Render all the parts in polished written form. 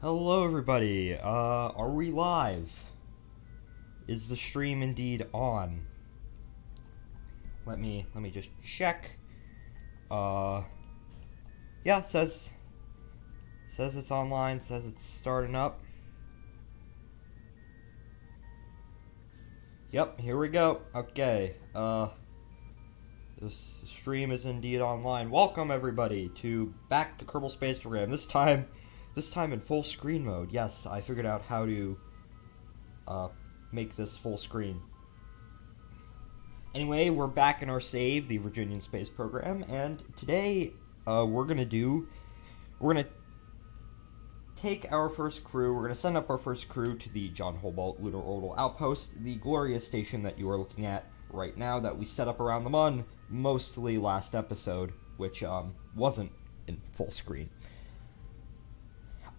Hello everybody, are we live? Is the stream indeed on? Let me just check. Yeah, says it's online, says it's starting up. Yep, here we go. Okay, this stream is indeed online. Welcome everybody to back to Kerbal Space Program. This time in full screen mode. Yes, I figured out how to make this full screen. Anyway, we're back in our save, the Virginian Space Program, and today we're gonna take our first crew. We're gonna send up our first crew to the John Hobart Lunar Orbital Outpost, the glorious station that you are looking at right now that we set up around the Mun, mostly last episode, which wasn't in full screen.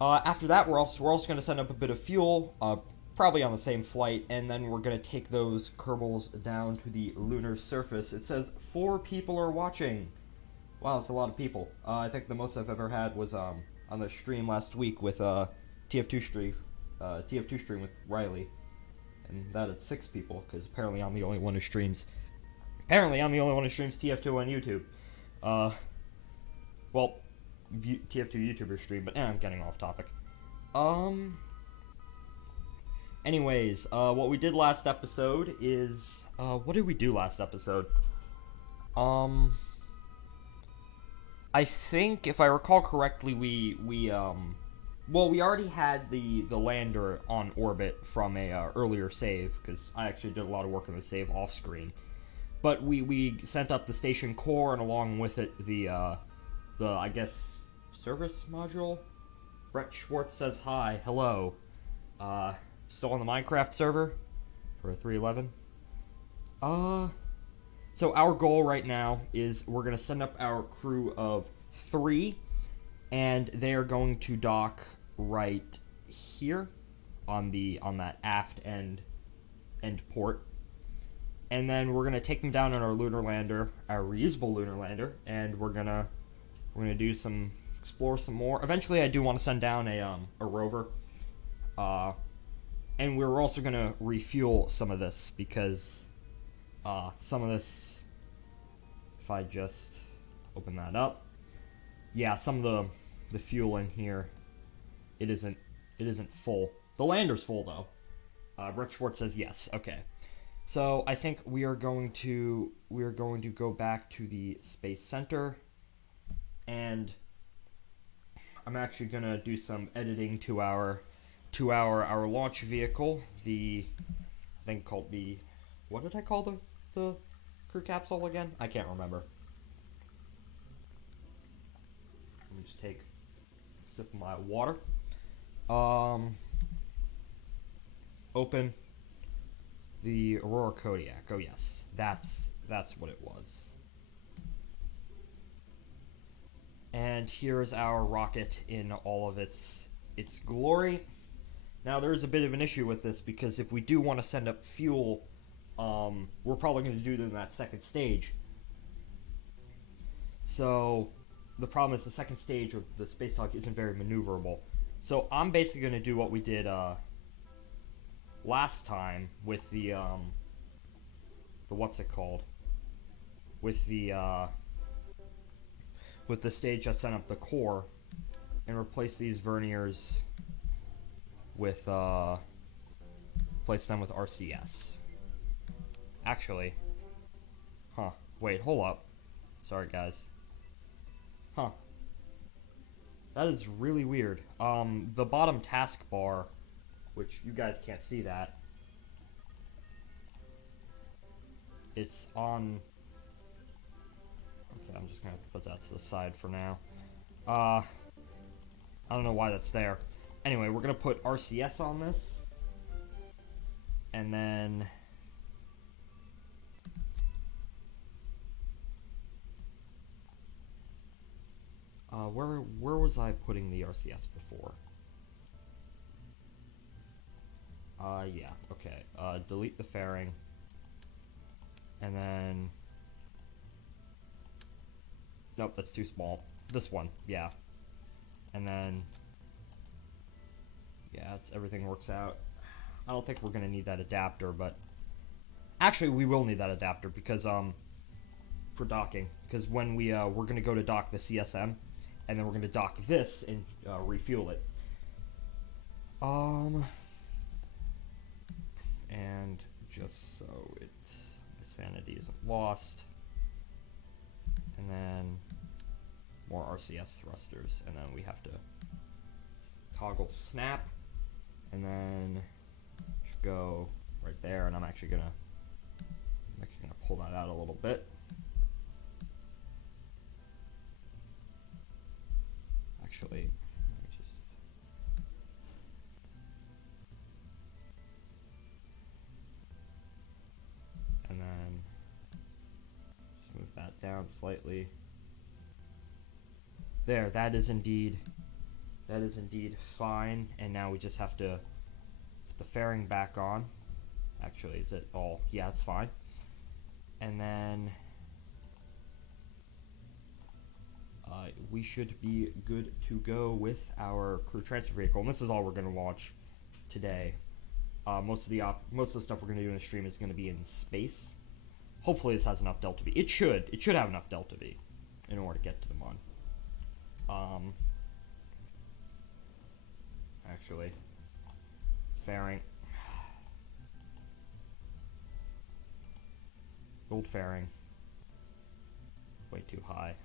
After that, we're also going to send up a bit of fuel, probably on the same flight, and then we're going to take those Kerbals down to the lunar surface. It says 4 people are watching. Wow, that's a lot of people. I think the most I've ever had was on the stream last week with TF2 stream with Riley, and that had 6 people because apparently I'm the only one who streams. Apparently, I'm the only one who streams TF2 on YouTube. Well, TF2 YouTuber stream, but I'm getting off topic. Anyways, what we did last episode is, what did we do last episode? I think, if I recall correctly, we already had the lander on orbit from a earlier save, because I actually did a lot of work on the save off screen. But we sent up the station core, and along with it, the I guess, service module? Brett Schwartz says hi, hello. Still on the Minecraft server for 3.11. So our goal right now is we're going to send up our crew of 3, and they are going to dock right here on that aft end port. And then we're going to take them down on our lunar lander, our reusable lunar lander, and we're going to explore some more. Eventually, I do want to send down a rover, and we're also gonna refuel some of this because some of this. If I just open that up, yeah, some of the fuel in here, it isn't full. The lander's full though. Rick Schwartz says yes. Okay, so I think we are going to go back to the Space Center. And I'm actually gonna do some editing to our launch vehicle, the thing called the, what did I call the crew capsule again? I can't remember. Let me just take a sip of my water. Open the Aurora Kodiak. Oh yes, that's what it was. And here's our rocket in all of its glory. Now there's a bit of an issue with this because if we do want to send up fuel, we're probably going to do it in that second stage. So the problem is the second stage of the space dock isn't very maneuverable. So I'm basically going to do what we did last time with the what's it called? With the stage that sent up the core, and replace these verniers with replace them with RCS. Actually, wait, hold up. Sorry guys. That is really weird. The bottom taskbar, which you guys can't see that, it's on. Okay, I'm just gonna put that to the side for now. I don't know why that's there. Anyway, we're gonna put RCS on this, and then where was I putting the RCS before? Yeah, okay. Delete the fairing, and then. Nope, that's too small. This one, yeah. And then Yeah, everything works out. I don't think we're gonna need that adapter, but actually we will need that adapter because for docking. Because when we're gonna go to dock the CSM, and then we're gonna dock this and refuel it. And just so my sanity isn't lost, and then more RCS thrusters, and then we have to toggle snap, and then should go right there. And I'm actually gonna pull that out a little bit. Actually, let me just. And then just move that down slightly. There, that is indeed fine. And now we just have to put the fairing back on. Actually, is it all? Yeah, it's fine. And then we should be good to go with our crew transfer vehicle. And this is all we're going to launch today. Most of the stuff we're going to do in the stream is going to be in space. Hopefully this has enough delta V. It should have enough delta V in order to get to the Mun. Actually, fairing. Gold fairing. Way too high.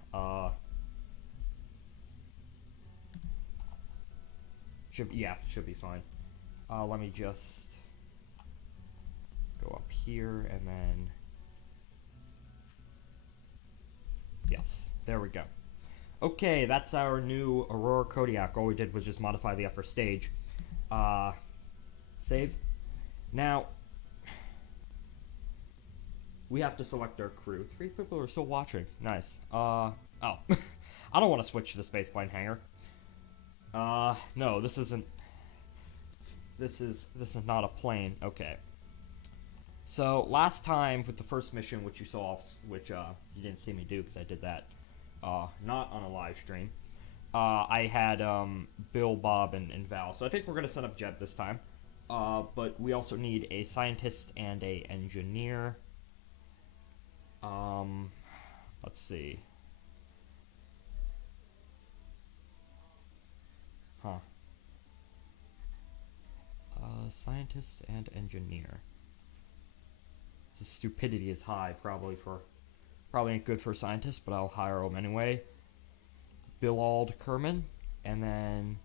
Should be fine. Let me just go up here and then yes, there we go. Okay, that's our new Aurora Kodiak. All we did was just modify the upper stage. Save. Now we have to select our crew. 3 people are still watching. Nice. Oh. I don't want to switch to the spaceplane hangar. No, this isn't. This is not a plane. Okay. So last time with the first mission, which you saw, which you didn't see me do because I did that, not on a live stream. I had Bill, Bob, and Val. So I think we're gonna set up Jeb this time. But we also need a scientist and a engineer. Let's see. Huh. Scientist and engineer. His stupidity is high, probably ain't good for a scientist, but I'll hire him anyway. Billald Kerman, and then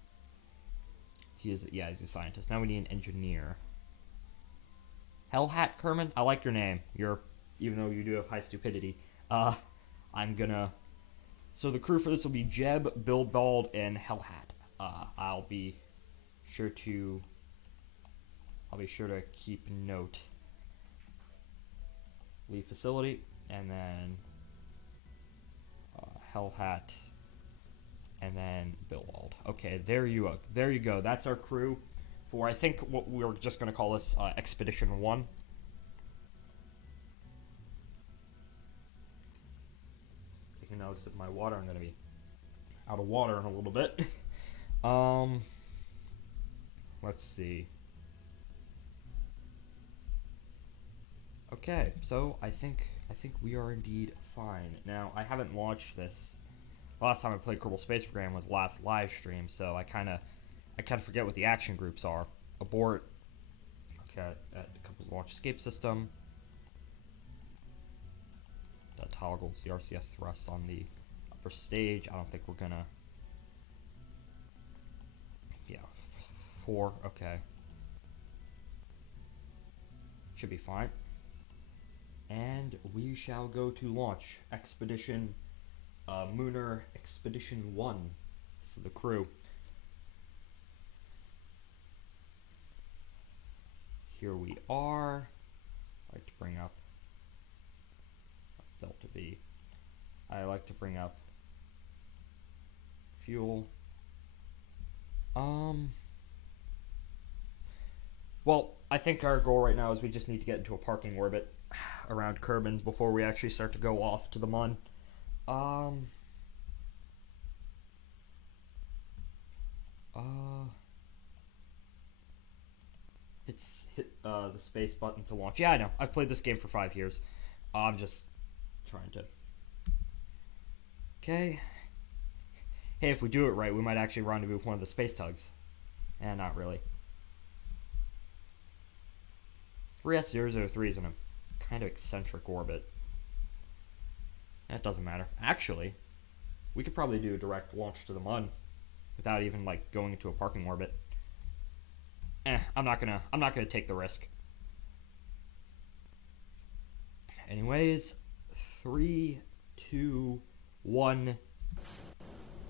he's a scientist. Now we need an engineer. Hellhat Kerman, I like your name. Even though you do have high stupidity. I'm gonna. So the crew for this will be Jeb, Billbald, and Hellhat. I'll be sure to keep note. Leave facility, and then Hellhat, and then Billwald. Okay, there you go. That's our crew for, I think, what we're just going to call this Expedition 1. Taking notice of my water, I'm going to be out of water in a little bit. Let's see. Okay, so I think we are indeed fine. Now, I haven't launched this. Last time I played Kerbal Space Program was last live stream, so I kind of forget what the action groups are. Abort. Okay, a couple launch escape system. That toggles the RCS thrust on the upper stage. I don't think we're gonna. Yeah, 4. Okay, should be fine. And we shall go to launch Expedition Münar Expedition 1. This is the crew. Here we are. I like to bring up, that's Delta V. I like to bring up fuel. Well, I think our goal right now is we just need to get into a parking orbit around Kerbin before we actually start to go off to the Mun. the space button to launch. Yeah, I know. I've played this game for 5 years. I'm just trying to. Okay. Hey, if we do it right, we might actually rendezvous with one of the space tugs. Eh, not really. 3S003 is in a kind of eccentric orbit. That doesn't matter. Actually, we could probably do a direct launch to the Mun without even like going into a parking orbit. I'm not gonna take the risk. Anyways, 3, 2, 1,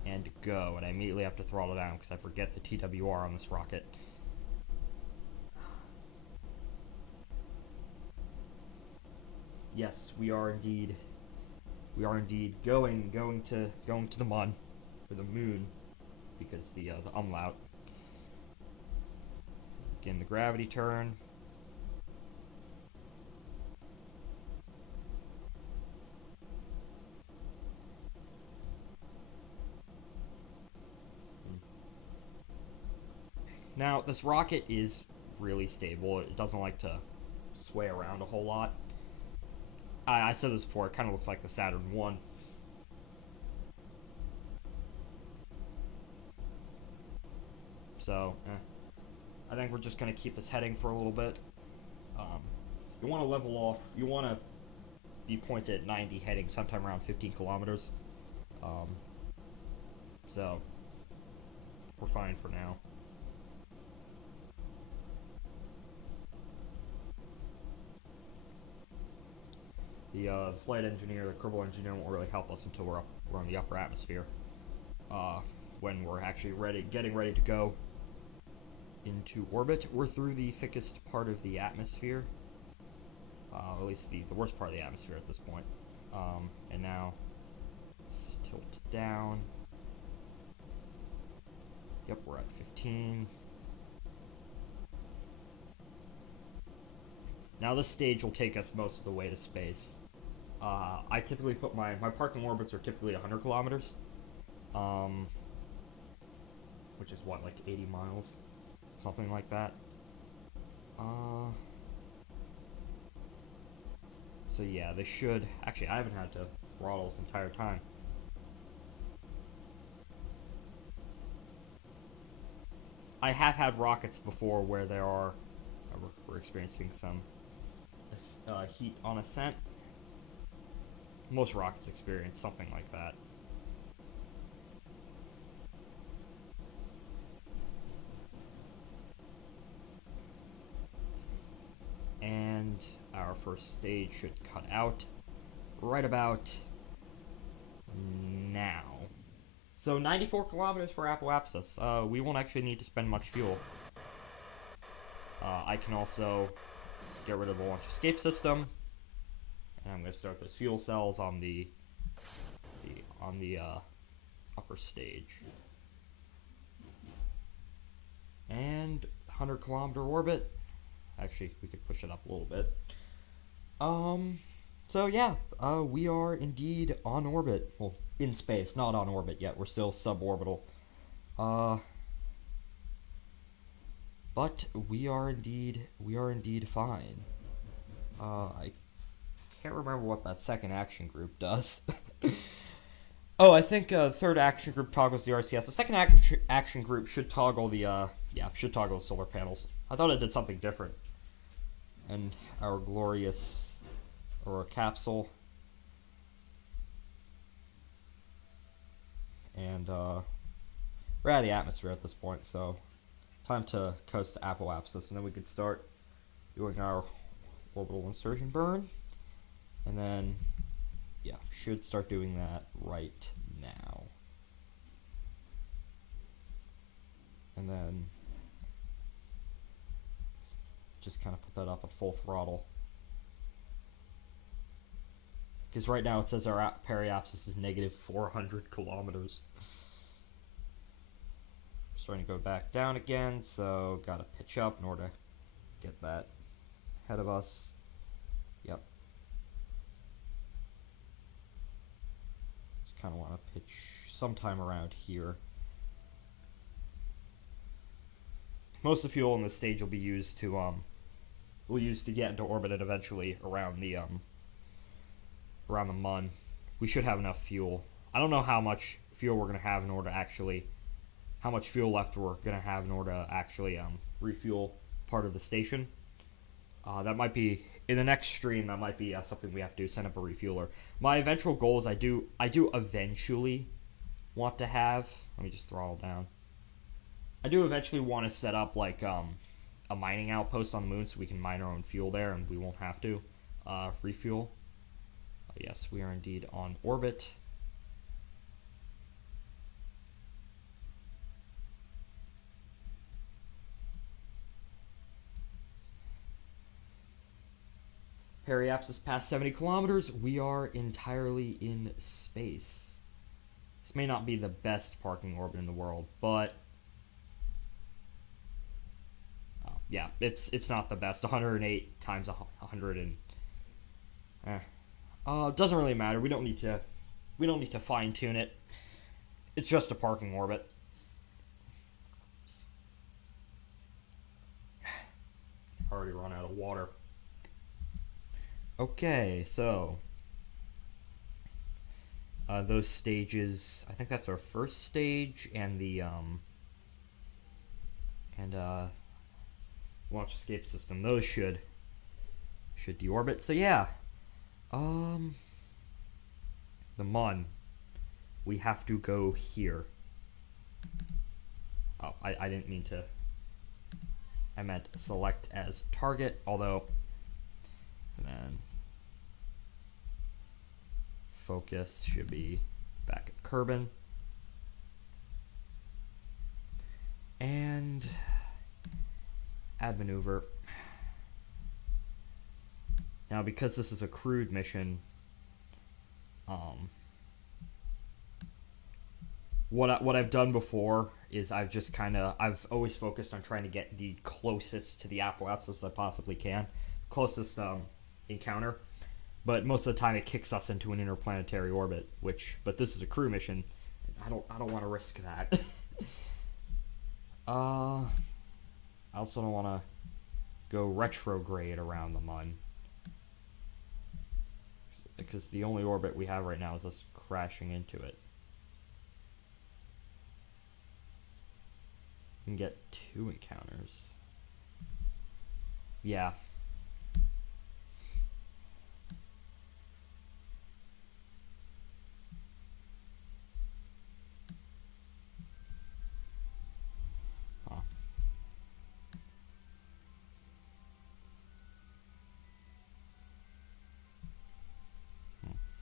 and go. And I immediately have to throttle down because I forget the TWR on this rocket. Yes, we are indeed going to the Mun, or the moon, because the umlaut. Again, the gravity turn. Now, this rocket is really stable. It doesn't like to sway around a whole lot. I said this before, it kind of looks like the Saturn 1. So, I think we're just going to keep this heading for a little bit. You want to level off, you want to be pointed at 90 heading sometime around 15 kilometers. So, we're fine for now. The flight engineer, the Kerbal engineer, won't really help us until we're on the upper atmosphere. When we're actually getting ready to go into orbit. We're through the thickest part of the atmosphere, at least the worst part of the atmosphere at this point. And now let's tilt down. Yep, we're at 15. Now this stage will take us most of the way to space. I typically put my parking orbits are typically 100 kilometers, which is what, like 80 miles, something like that. So yeah, they should. Actually, I haven't had to throttle this entire time. I have had rockets before where we're experiencing some heat on ascent. Most rockets experience something like that. And our first stage should cut out right about now. So 94 kilometers for Apoapsis. We won't actually need to spend much fuel. I can also get rid of the launch escape system, and I'm going to start those fuel cells on the upper stage. And 100-kilometer orbit. Actually, we could push it up a little bit. So yeah, we are indeed on orbit. Well, in space, not on orbit yet. We're still suborbital. But we are indeed fine. I can't remember what that second action group does. Oh, I think third action group toggles the RCS. The second action group should toggle the toggle the solar panels. I thought it did something different. And our glorious Aurora capsule. And we're out of the atmosphere at this point, so time to coast to Apoapsis, and then we could start doing our orbital insertion burn. And then, yeah, should start doing that right now. And then just kind of put that up at full throttle. Because right now it says our periapsis is negative 400 kilometers. Starting to go back down again, so gotta pitch up in order to get that ahead of us. Yep. Just kind of want to pitch sometime around here. Most of the fuel in this stage will be used to we'll use to get into orbit and eventually around the Mun. We should have enough fuel. I don't know how much fuel we're gonna have in order to actually, how much fuel left we're gonna have in order to actually refuel part of the station. That might be in the next stream. That might be something we have to do. Send up a refueler. My eventual goal is I do eventually want to have. Let me just throttle down. I do eventually want to set up like a mining outpost on the moon so we can mine our own fuel there and we won't have to refuel. Yes, we are indeed on orbit. Periapsis past 70 kilometers. We are entirely in space. This may not be the best parking orbit in the world, but yeah, it's not the best. 108 times 100 and doesn't really matter. We don't need to fine tune it. It's just a parking orbit. Already run out of water. Okay, so those stages, I think that's our first stage, and the launch escape system. Those should deorbit. So yeah, the Mun. We have to go here. Oh, I didn't mean to. I meant select as target. Although, and then focus should be back at Kerbin. And add maneuver. Now, because this is a crewed mission, what I've done before is I've always focused on trying to get the closest to the apoapsis as I possibly can, closest encounter. But most of the time, it kicks us into an interplanetary orbit. But this is a crew mission. And I don't want to risk that. I also don't want to go retrograde around the Mun, because the only orbit we have right now is us crashing into it. We can get 2 encounters. Yeah. Huh.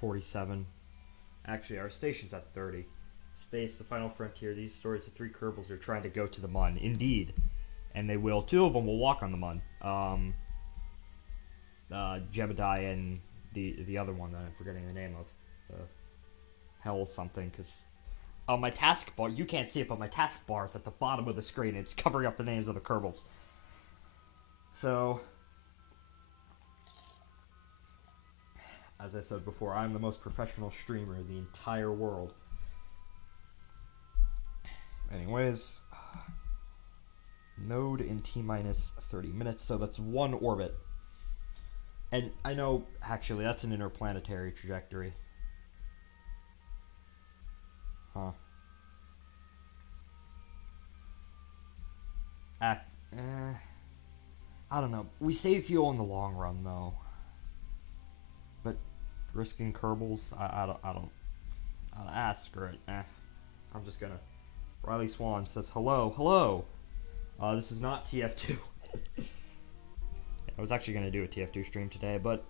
47. Actually, our station's at 30. Space, the final frontier. These stories of 3 Kerbals are trying to go to the Mun. Indeed. And they will. 2 of them will walk on the Mun. Jebediah and the other one that I'm forgetting the name of. Hell something, because my taskbar, you can't see it, but my taskbar is at the bottom of the screen. It's covering up the names of the Kerbals. So, as I said before, I'm the most professional streamer in the entire world. Anyways, node in T-minus 30 minutes, so that's 1 orbit. And I know, actually, that's an interplanetary trajectory. Huh. I don't know. We save fuel in the long run, though. But risking Kerbals, I don't screw it. I'm just gonna. Riley Swan says, hello. This is not TF2. I was actually going to do a TF2 stream today, but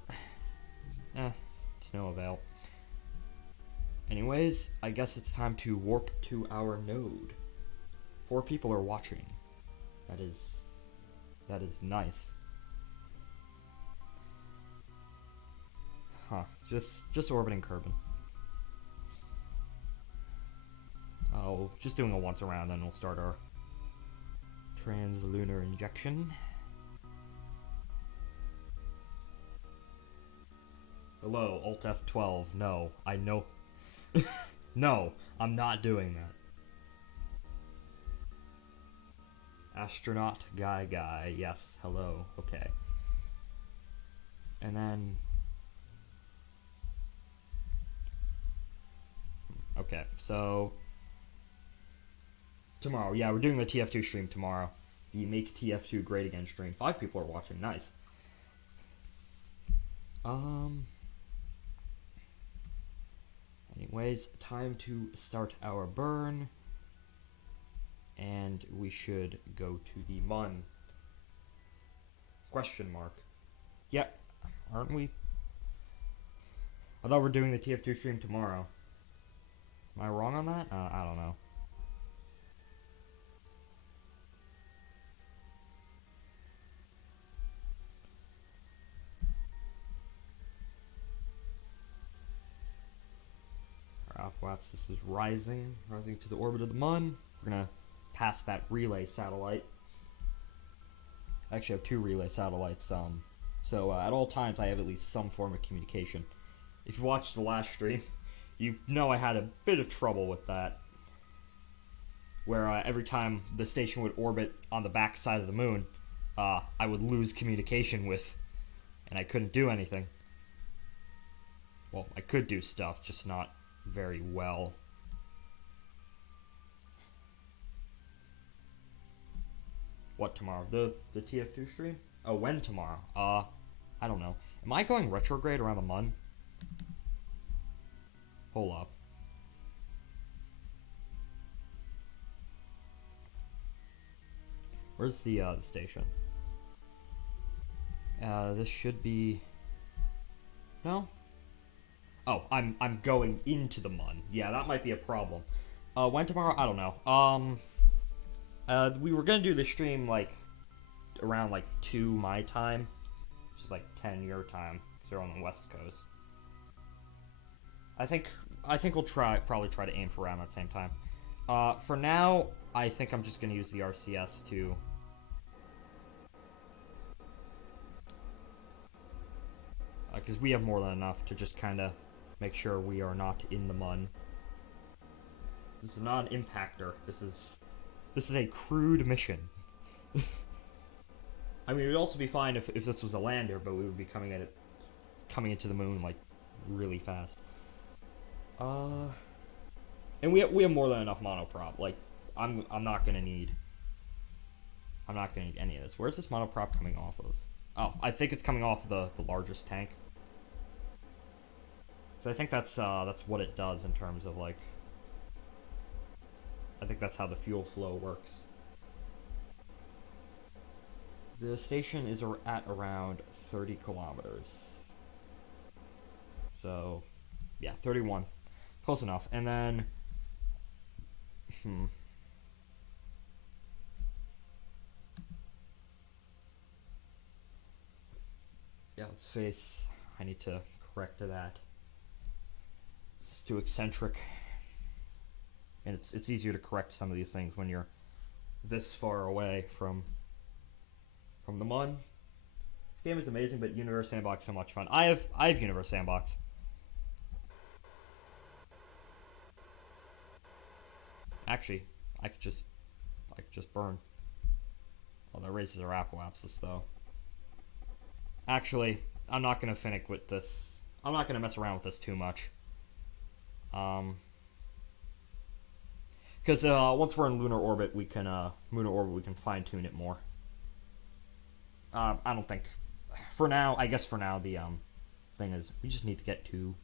to no avail. Anyways, I guess it's time to warp to our node. 4 people are watching. That is nice. Huh. Just orbiting Kerbin. Oh, just doing a once around, then we'll start our translunar injection. Hello, Alt F12. No, I know. No, I'm not doing that. Astronaut guy. Yes, hello. Okay. And then... Okay, so... Tomorrow, yeah, we're doing the TF2 stream tomorrow. The Make TF2 Great Again stream. 5 people are watching, nice. Anyways, time to start our burn. And we should go to the Mun. Question mark. Yeah, aren't we? I thought we were doing the TF2 stream tomorrow. Am I wrong on that? I don't know. Watch, this is rising to the orbit of the Mun. We're gonna pass that relay satellite. I actually have 2 relay satellites, so at all times I have at least some form of communication. If you watched the last stream, you know I had a bit of trouble with that, where every time the station would orbit on the back side of the moon, I would lose communication with, and I couldn't do anything. Well, I could do stuff, just not very well. What tomorrow? The TF2 stream? Oh, when tomorrow? I don't know. Am I going retrograde around the Mun? Hold up. Where's the station? This should be... No? Oh, I'm going into the Mun. Yeah, that might be a problem. When tomorrow? I don't know. We were gonna do the stream like around like 2 my time, which is like 10 your time, because they're on the West Coast. I think we'll probably try to aim for around that same time. For now, I think I'm just gonna use the RCS to. Because we have more than enough to just kind of make sure we are not in the Mun. This is not an impactor. This is a crude mission. I mean, it would also be fine if this was a lander, but we would be coming into the moon like really fast. And we have more than enough monoprop. Like, I'm not gonna need any of this. Where's this monoprop coming off of? Oh, I think it's coming off the largest tank. So I think that's what it does in terms of like. I think that's how the fuel flow works. The station is at around 30 kilometers. So, yeah, 31. Close enough. And then, yeah, let's face. I need to correct that. It's too eccentric. And it's easier to correct some of these things when you're this far away from the Mun. This game is amazing, but Universe Sandbox is so much fun. I have Universe Sandbox. Actually, I could just burn. Oh, that raises our apoapsis though. Actually, I'm not gonna finick with this. I'm not gonna mess around with this too much. Because once we're in lunar orbit, we can fine tune it more. I don't think. For now, I guess for now the thing is we just need to get to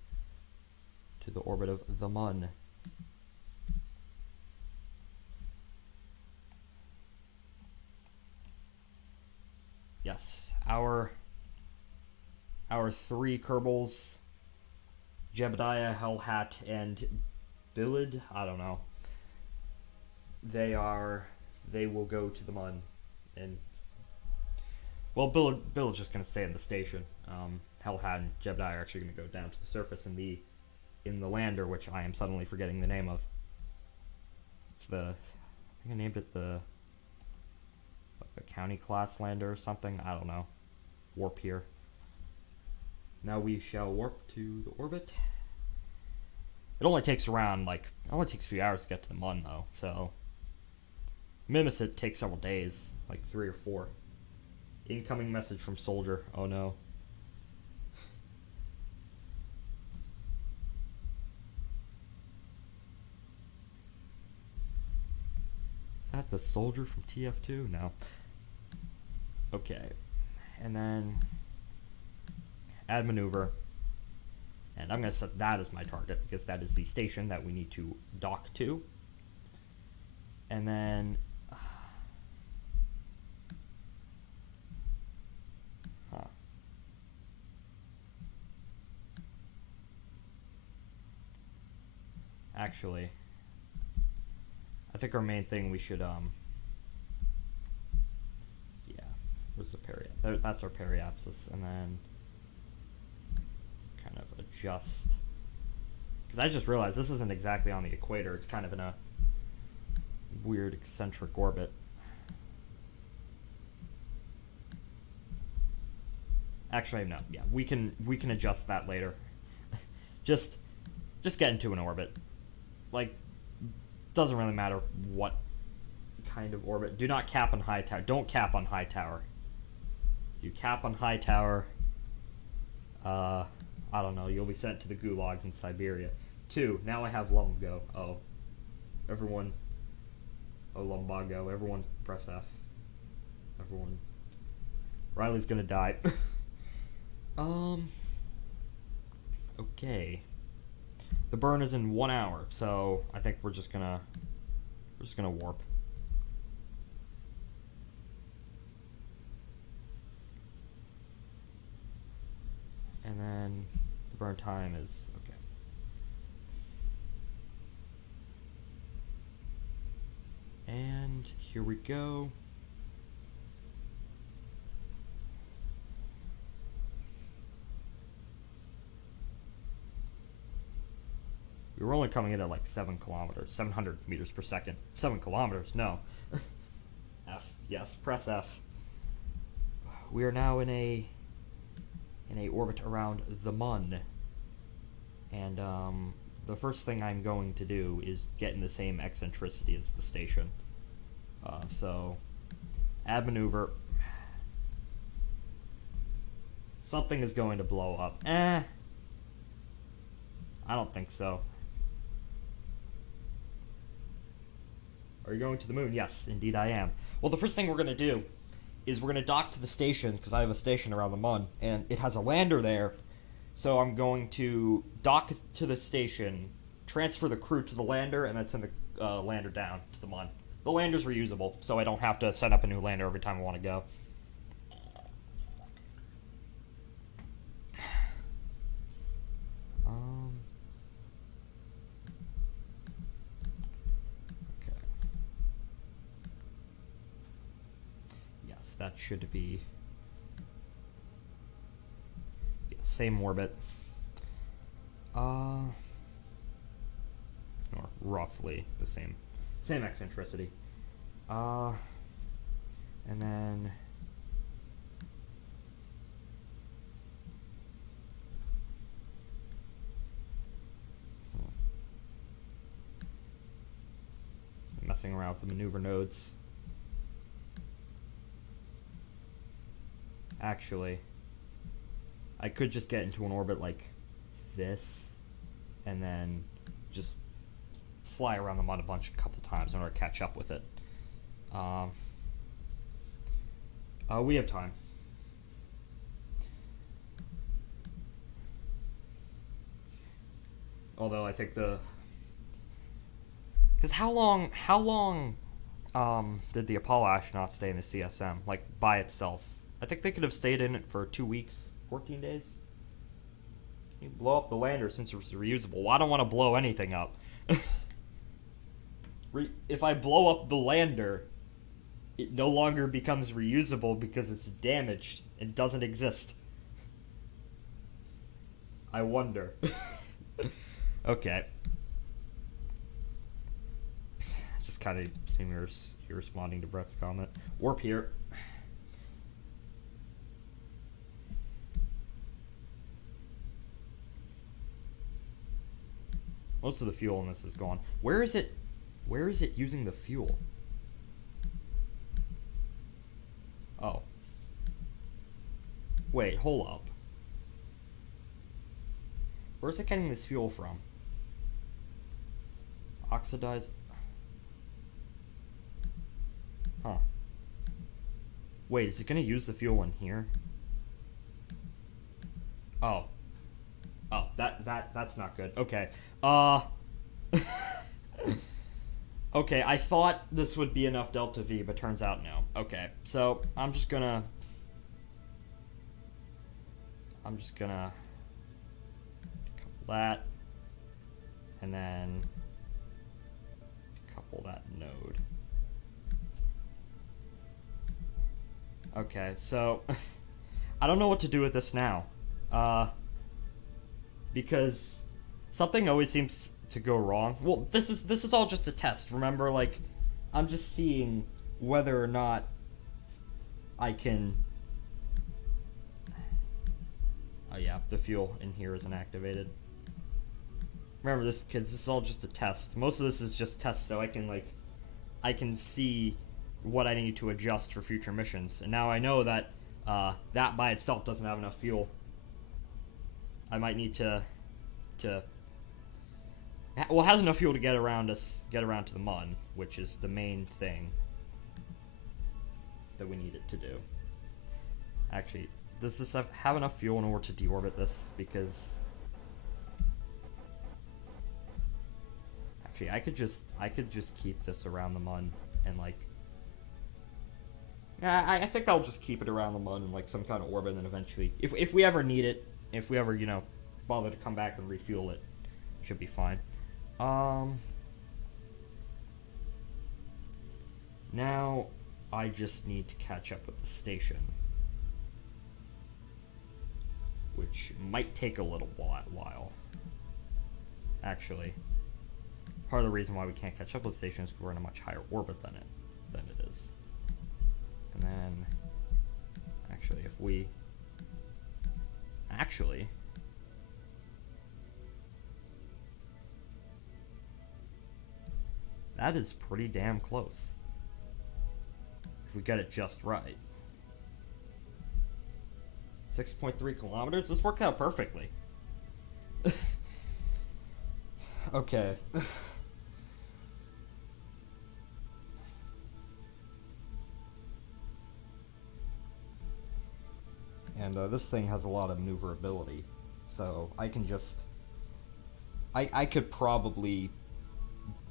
the orbit of the Mun. Yes, our 3 Kerbals, Jebediah, Hellhat, and Billid. I don't know. They will go to the Mun, and well, Billid's just gonna stay in the station. Hellhat and Jebediah are actually gonna go down to the surface in the lander, which I am suddenly forgetting the name of. It's I think I named it the county class lander or something. I don't know. Warp here. Now we shall warp to the orbit. It only takes around a few hours to get to the Mun though, so Mimicet takes several days, like 3 or 4. Incoming message from Soldier. Oh no. that the soldier from TF2? No. Okay. And then add maneuver. And I'm going to set that as my target because that is the station that we need to dock to. And then actually, I think our main thing we should yeah, where's the periapsis? That's our periapsis, and then kind of adjust, because I just realized this isn't exactly on the equator. It's kind of in a weird eccentric orbit. Actually, no. Yeah, we can adjust that later. just get into an orbit. Like, doesn't really matter what kind of orbit. Do not cap on high tower. Don't cap on high tower. You cap on high tower, I don't know, you'll be sent to the gulags in Siberia. 2, now I have Lumbago. Oh. Everyone. Oh, Lumbago. Everyone press F. Everyone. Riley's gonna die. Okay. The burn is in 1 hour, so I think we're just gonna warp. And then the burn time is okay. And here we go. We were only coming in at like 7 kilometers, 700 meters per second. 7 kilometers, no. F, yes, press F. We are now in a orbit around the Mun. And the first thing I'm going to do is get in the same eccentricity as the station. So, add maneuver. Something is going to blow up. I don't think so. Are you going to the moon? Yes, indeed I am. Well, the first thing we're going to do is we're going to dock to the station, because I have a station around the Mun, and it has a lander there. So I'm going to dock to the station, transfer the crew to the lander, and then send the lander down to the Mun. The lander's reusable, so I don't have to set up a new lander every time I want to go. That should be same orbit, or roughly the same eccentricity, and then so messing around with the maneuver nodes. Actually, I could just get into an orbit like this, and then just fly around the Mun a couple times in order to catch up with it. We have time. Although I think because how long did the Apollo astronauts stay in the CSM, like by itself? I think they could have stayed in it for 2 weeks, 14 days. Can you blow up the lander since it's reusable? Well, I don't want to blow anything up. If I blow up the lander, it no longer becomes reusable because it's damaged and doesn't exist. I wonder. Okay. Just kind of seeing you're responding to Brett's comment. Warp here. Most of the fuel in this is gone. Where is it using the fuel? Oh. Wait, hold up. Where's it getting this fuel from? Oxidized. Huh. Wait, is it gonna use the fuel in here? Oh. Oh, that's not good. Okay. Okay, I thought this would be enough delta V, but turns out no. Okay, so I'm just gonna couple that, and then couple that node. Okay, so I don't know what to do with this now, because something always seems to go wrong. Well, this is all just a test. Remember, like, I'm just seeing whether or not I can. Oh yeah, the fuel in here isn't activated. Remember this, kids. This is all just a test. Most of this is just test, so I can see what I need to adjust for future missions. And now I know that that by itself doesn't have enough fuel. I might need to well, it has enough fuel to get around to the Mun, which is the main thing that we need it to do. Actually, does this have enough fuel in order to deorbit this? Because actually, I could just keep this around the Mun and like. Yeah, I think I'll just keep it around the Mun in like some kind of orbit, and then eventually, if we ever need it, if we ever bother to come back and refuel it, should be fine. Now I just need to catch up with the station, which might take a little while. Actually, part of the reason why we can't catch up with the station is because we're in a much higher orbit than it is. And then, actually, if we that is pretty damn close. If we get it just right. 6.3 kilometers? This worked out perfectly. Okay. And this thing has a lot of maneuverability, so I can just... I could probably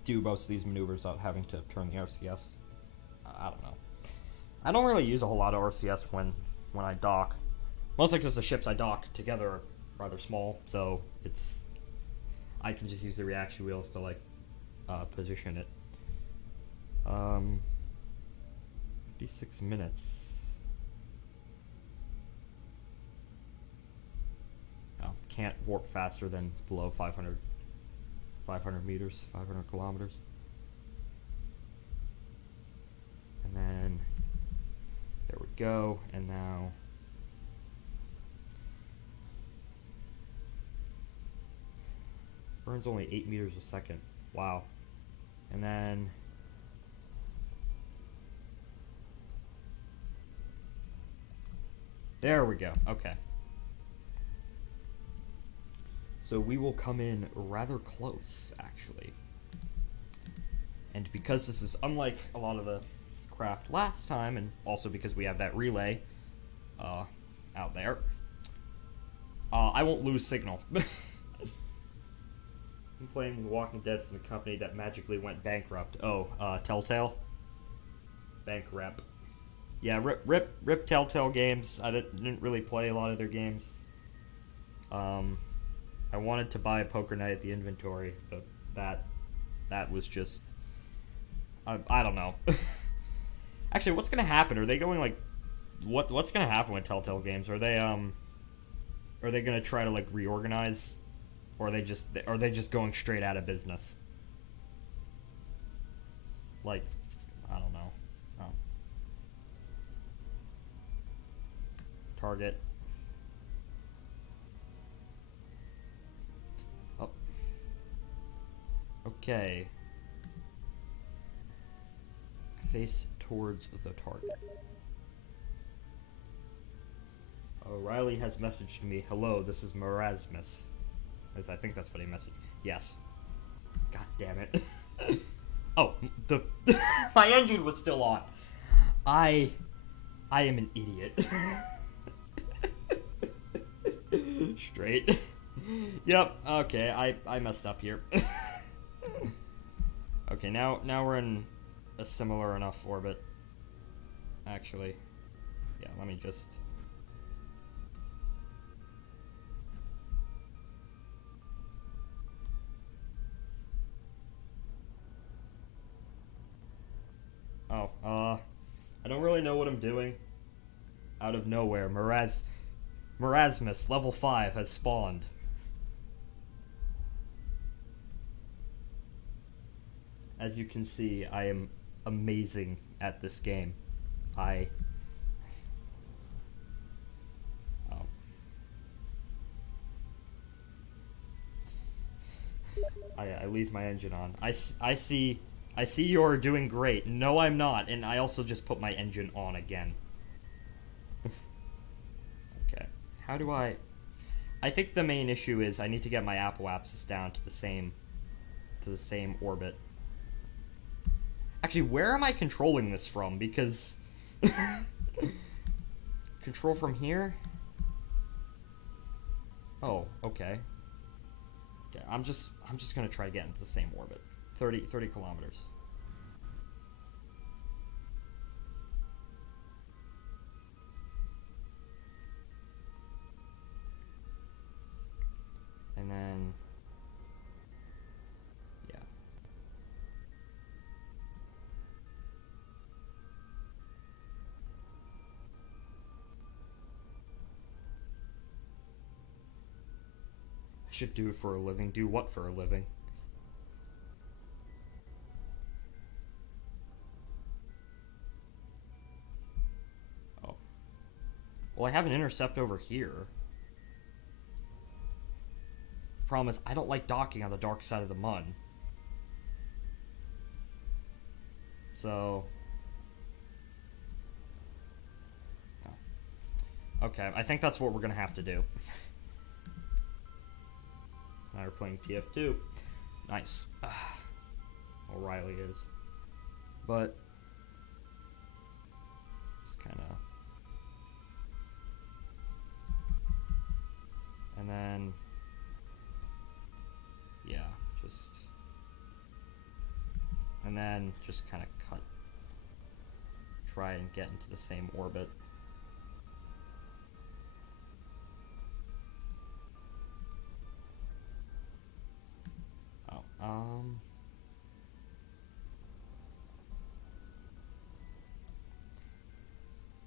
do most of these maneuvers without having to turn the RCS. I don't know. I don't really use a whole lot of RCS when I dock. Mostly because the ships I dock together are rather small, so I can just use the reaction wheels to like position it. 56 minutes. Oh, can't warp faster than below 500 meters, 500 kilometers. And then there we go, and now burns only 8 meters a second. Wow. And then there we go. Okay. So we will come in rather close, actually. And because this is unlike a lot of the craft last time, and also because we have that relay out there, I won't lose signal. I'm playing The Walking Dead from the company that magically went bankrupt. Oh, Telltale? Bankrupt. Yeah, rip Telltale Games. I didn't really play a lot of their games. I wanted to buy a Poker Night at the inventory, but that was just... I don't know. Actually, what's gonna happen? Are they going like... What's gonna happen with Telltale Games? Are they gonna try to like reorganize? Or are they just going straight out of business? Like, I don't know. Oh. Target. Oh. Okay. Face towards the target. O'Reilly has messaged me, "Hello, this is Marasmus." I think that's what he messaged. Yes. God damn it. Oh, my engine was still on. I am an idiot. Straight. Yep, okay, I messed up here. Okay, now we're in a similar enough orbit. Actually, yeah, let me just... Oh, I don't really know what I'm doing. Out of nowhere, Marasmus, level 5, has spawned. As you can see, I am amazing at this game. I leave my engine on. I see you're doing great. No, I'm not, and I also just put my engine on again. Okay, how do I think the main issue is I need to get my apoapsis down to the same orbit. Actually, where am I controlling this from? Because control from here? Oh, okay. Okay, I'm just gonna try to get into the same orbit. 30 kilometers. And then yeah. I should do it for a living. Do what for a living? Oh. Well, I have an intercept over here. Problem is, I don't like docking on the dark side of the Mun. So... oh. Okay, I think that's what we're gonna have to do. Now we're playing TF2. Nice. O'Reilly is. But... just kinda... and then... yeah, just... and then just kind of cut... try and get into the same orbit. Oh,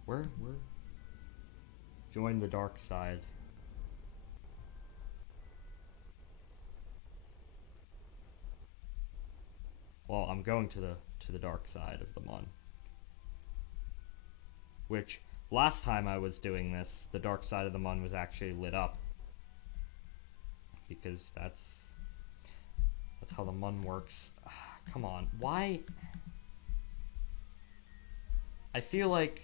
where? Join the dark side. Well, I'm going to the dark side of the Mun. Which, last time I was doing this, the dark side of the Mun was actually lit up. Because that's how the Mun works. Come on, why? I feel like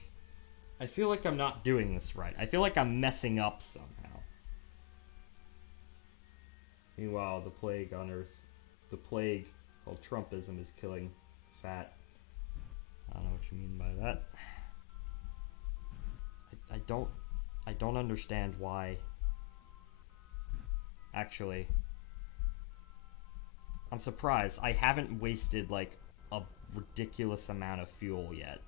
I'm not doing this right. I feel like I'm messing up somehow. Meanwhile, the plague on Earth, the plague called Trumpism, is killing fat. I don't know what you mean by that. I don't understand why. Actually, I'm surprised. I haven't wasted, like, a ridiculous amount of fuel yet.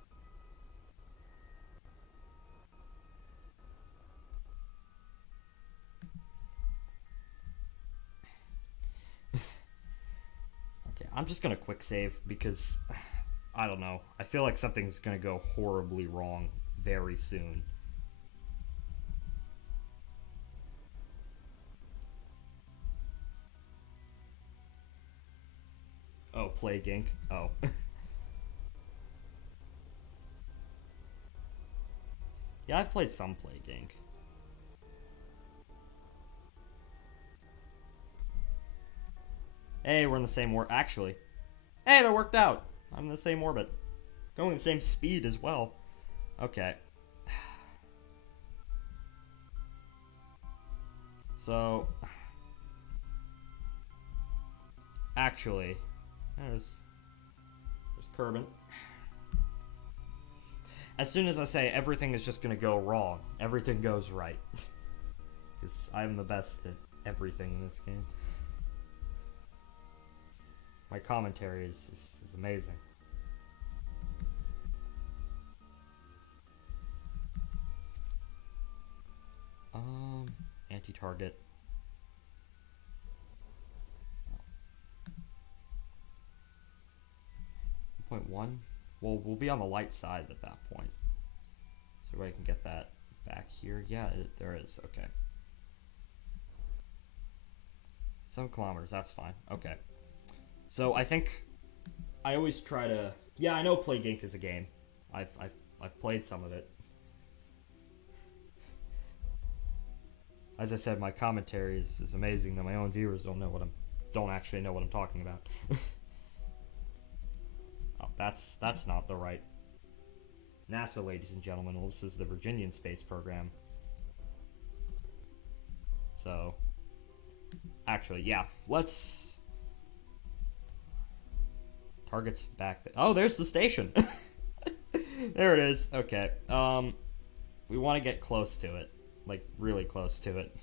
Okay, I'm just gonna quick save because, I don't know. I feel like something's gonna go horribly wrong very soon. Oh, Plague Inc. Oh. Yeah, I've played some Plague Inc. Hey, we're in the same orbit. Actually. Hey, that worked out. I'm in the same orbit. Going the same speed as well. Okay. So... actually... There's Kerbin. as soon as I say everything is just gonna go wrong, everything goes right. Because I'm the best at everything in this game. My commentary is amazing. Anti-target. 1.1. Well, we'll be on the light side at that point. So I can get that back here. Yeah, there is. Okay. 7 kilometers. That's fine. Okay. So I think I always try to. Yeah, I know Plague Inc. is a game. I've played some of it. As I said, my commentary is amazing that my own viewers don't actually know what I'm talking about. Oh, that's not the right NASA, ladies and gentlemen. Well, this is the Virginian space program. So, actually, yeah, let's targets back. Oh, there's the station. There it is. Okay. We want to get close to it. Like, really close to it.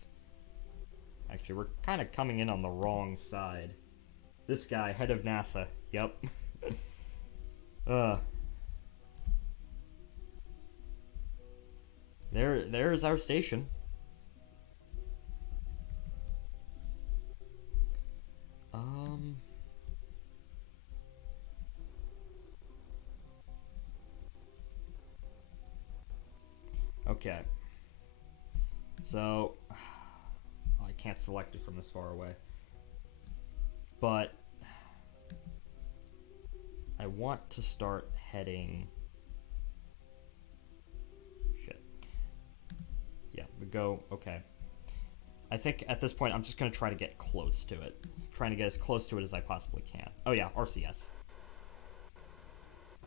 Actually, we're kind of coming in on the wrong side. This guy, head of NASA. Yep. There's our station. Okay. So, I can't select it from this far away. But I want to start heading. Shit. Yeah, we go. Okay. I think at this point I'm just going to try to get close to it. Trying to get as close to it as I possibly can. Oh yeah, RCS.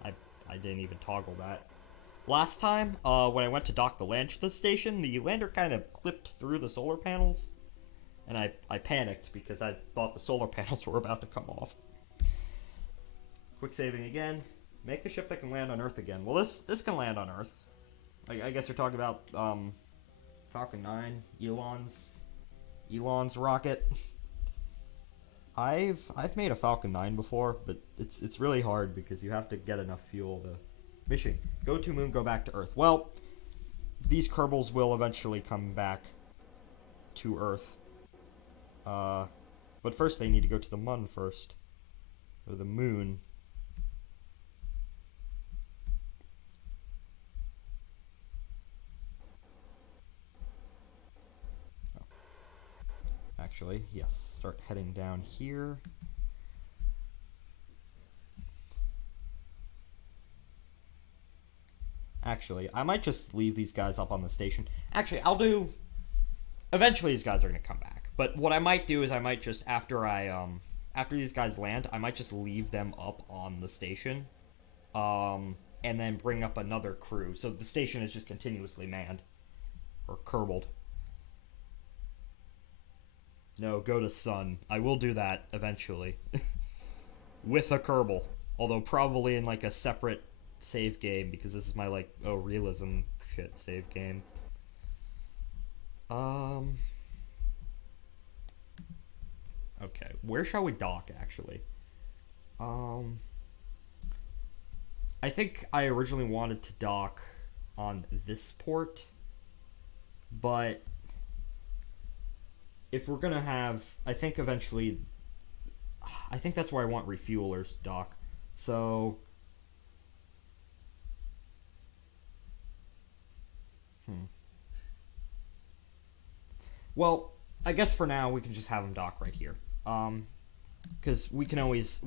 I didn't even toggle that. Last time, when I went to dock the lander to the station, the lander kind of clipped through the solar panels. And I panicked because I thought the solar panels were about to come off. Quick saving again. Make a ship that can land on Earth again. Well, this can land on Earth. I guess you're talking about Falcon 9, Elon's rocket. I've made a Falcon 9 before, but it's really hard because you have to get enough fuel to mission. Go to Moon, go back to Earth. Well, these Kerbals will eventually come back to Earth. But first they need to go to the Mun first. Or the Moon. Oh. Actually, yes. Start heading down here. Actually, I might just leave these guys up on the station. Actually, I'll do... Eventually these guys are going to come back. But what I might do is I might just, after these guys land, I might just leave them up on the station. And then bring up another crew. So the station is just continuously manned. Or Kerbled. No, go to Sun. I will do that eventually. With a Kerbal. Although probably in like a separate save game, because this is my like realism shit save game. Okay, where shall we dock actually? I think I originally wanted to dock on this port, but if we're gonna have, I think eventually, I think that's where I want refuelers to dock. So well, I guess for now we can just have them dock right here. Because we can always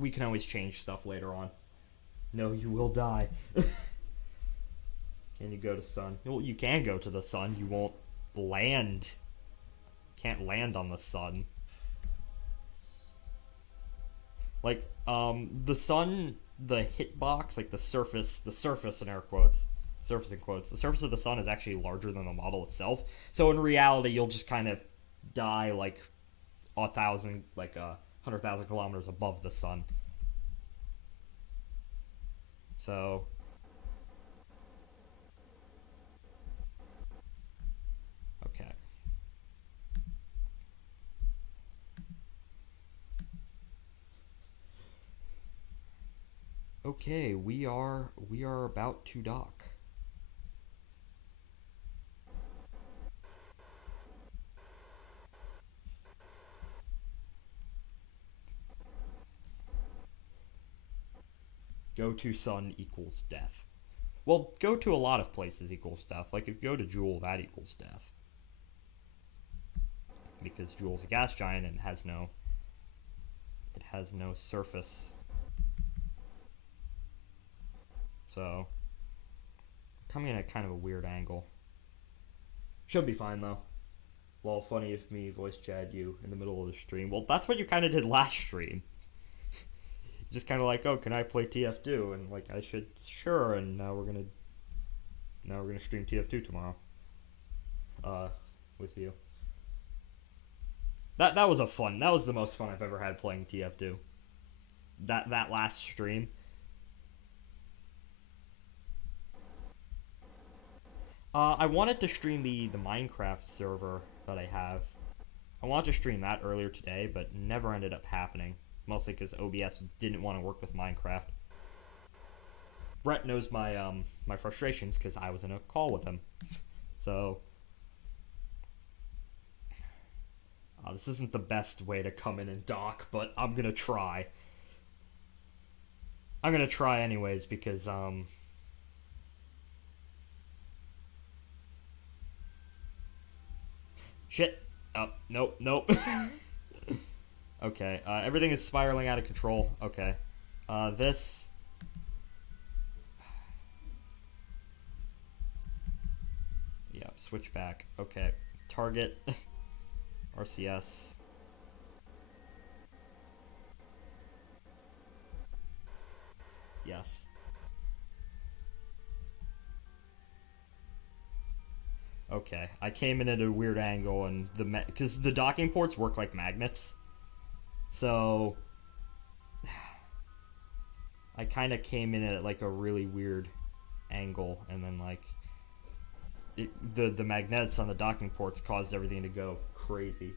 change stuff later on. No, you will die. Can you go to Sun? Well, you can go to the Sun. You won't land. Can't land on the Sun. Like, the Sun, the hitbox, like the surface in air quotes. Surface in quotes. The surface of the Sun is actually larger than the model itself. So in reality, you'll just kind of die like 100,000 kilometers above the Sun. So Okay, we are about to dock. Go to sun equals death. Well, go to a lot of places equals death. Like if you go to Jewel, that equals death. Because Jewel's a gas giant and has no surface. So coming in at kind of a weird angle. Should be fine though. Well, funny if me voice chat you in the middle of the stream. Well, that's what you kind of did last stream. Just kind of like, oh, can I play TF2? And like, I should, sure. And now we're gonna stream TF2 tomorrow. With you. That was that was the most fun I've ever had playing TF2. That last stream. I wanted to stream the Minecraft server that I have. I wanted to stream that earlier today, but never ended up happening. Mostly because OBS didn't want to work with Minecraft. Brett knows my my frustrations because I was in a call with him. So this isn't the best way to come in and dock, but I'm gonna try. I'm gonna try anyways because shit. Oh, nope. Okay, everything is spiraling out of control. Okay. This... Yeah, switch back. Okay. Target. RCS. Yes. Okay, I came in at a weird angle, and because the docking ports work like magnets. So I kind of came in at like a really weird angle, and then like the magnets on the docking ports caused everything to go crazy.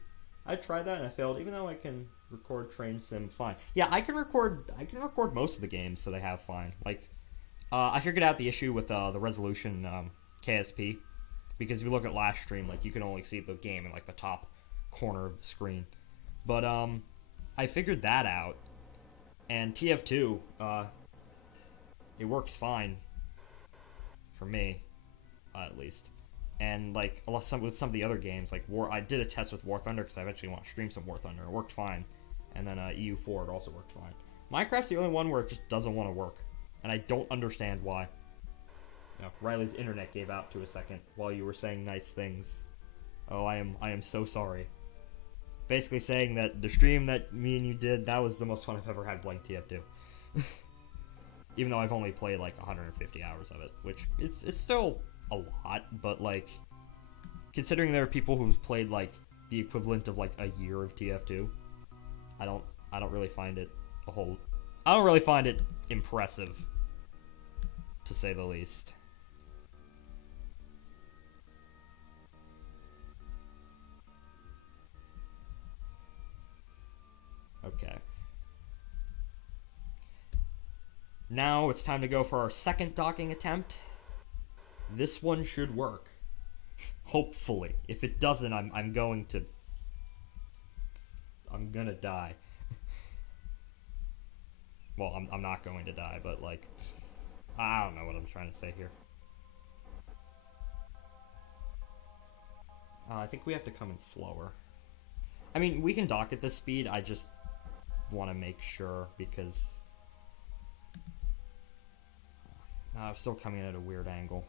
I tried that and I failed, even though I can record Train Sim fine. Yeah, I can record most of the games that I have fine. Like I figured out the issue with the resolution KSP, because if you look at last stream, like you can only see the game in like the top corner of the screen. But I figured that out, and TF2, it works fine for me, at least. And like with some of the other games, like I did a test with War Thunder because I eventually want to stream some War Thunder. It worked fine, and then EU4 it also worked fine. Minecraft's the only one where it just doesn't want to work, and I don't understand why. You know, Riley's internet gave out to a second while you were saying nice things. Oh, I am so sorry. Basically saying that the stream that me and you did, that was the most fun I've ever had playing TF2. Even though I've only played like 150 hours of it, which it's still a lot, but like considering there are people who've played like the equivalent of like a year of TF2, I don't really find it I don't really find it impressive, to say the least. Okay. Now it's time to go for our second docking attempt. This one should work. Hopefully. If it doesn't, I'm gonna die. Well, I'm not going to die, but like I don't know what I'm trying to say here. I think we have to come in slower. I mean, we can dock at this speed, I just want to make sure, because I'm still coming in at a weird angle.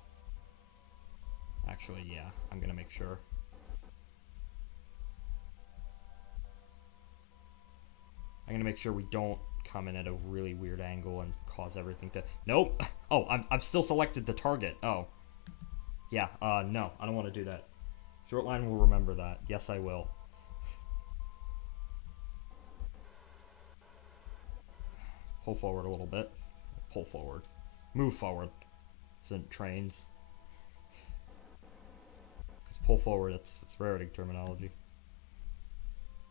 Actually, yeah, I'm gonna make sure. I'm gonna make sure we don't come in at a really weird angle and cause everything to... Nope! Oh, I'm still selected the target. Oh. Yeah, no, I don't want to do that. Shortline will remember that. Yes, I will. Pull forward a little bit. Pull forward. Move forward. Isn't trains. Because pull forward, it's rarity terminology.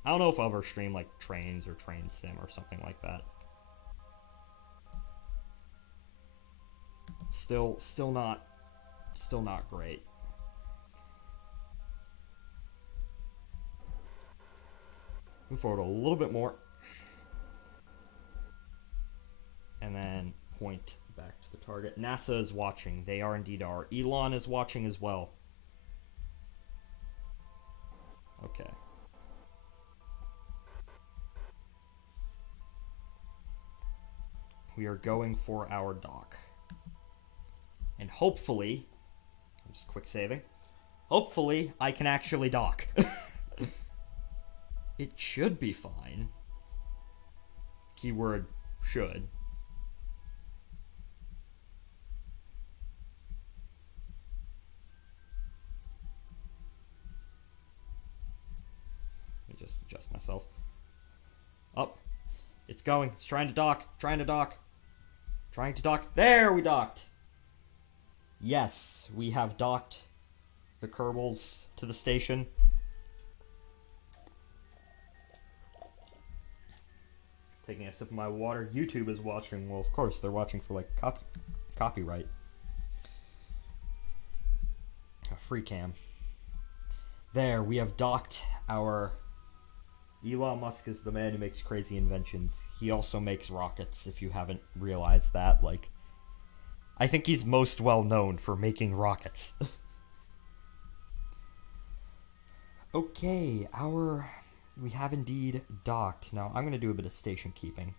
I don't know if I'll ever stream like trains or train sim or something like that. Still not great. Move forward a little bit more. And then point back to the target. NASA is watching. They are indeed are. Elon is watching as well. Okay. We are going for our dock. And hopefully, I'm just quick saving. Hopefully, I can actually dock. It should be fine. Keyword should. Let me just adjust myself. Up. It's going. It's trying to dock. Trying to dock. Trying to dock. There, we docked. Yes, we have docked the Kerbals to the station. Taking a sip of my water. YouTube is watching. Well, of course, they're watching for, like, copyright. A free cam. There, we have docked our... Elon Musk is the man who makes crazy inventions. He also makes rockets, if you haven't realized that. Like, I think he's most well known for making rockets. Okay, we have indeed docked. Now, I'm going to do a bit of station keeping.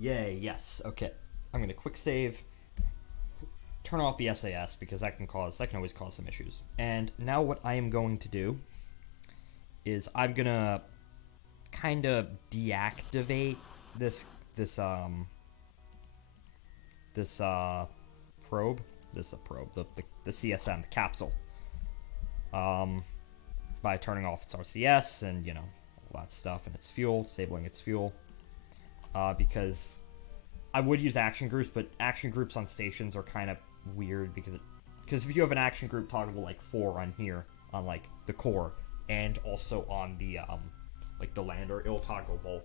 Yay, yes. Okay. I'm going to quick save. Turn off the SAS because that can always cause some issues. And now what I am going to do is I'm going to kind of deactivate this probe, the CSM, the capsule, by turning off its RCS and, you know, all that stuff, and its fuel, disabling its fuel, because I would use action groups, but action groups on stations are kind of weird because if you have an action group toggleable like 4 on here, on like the core, and also on the like the lander, it'll toggle both,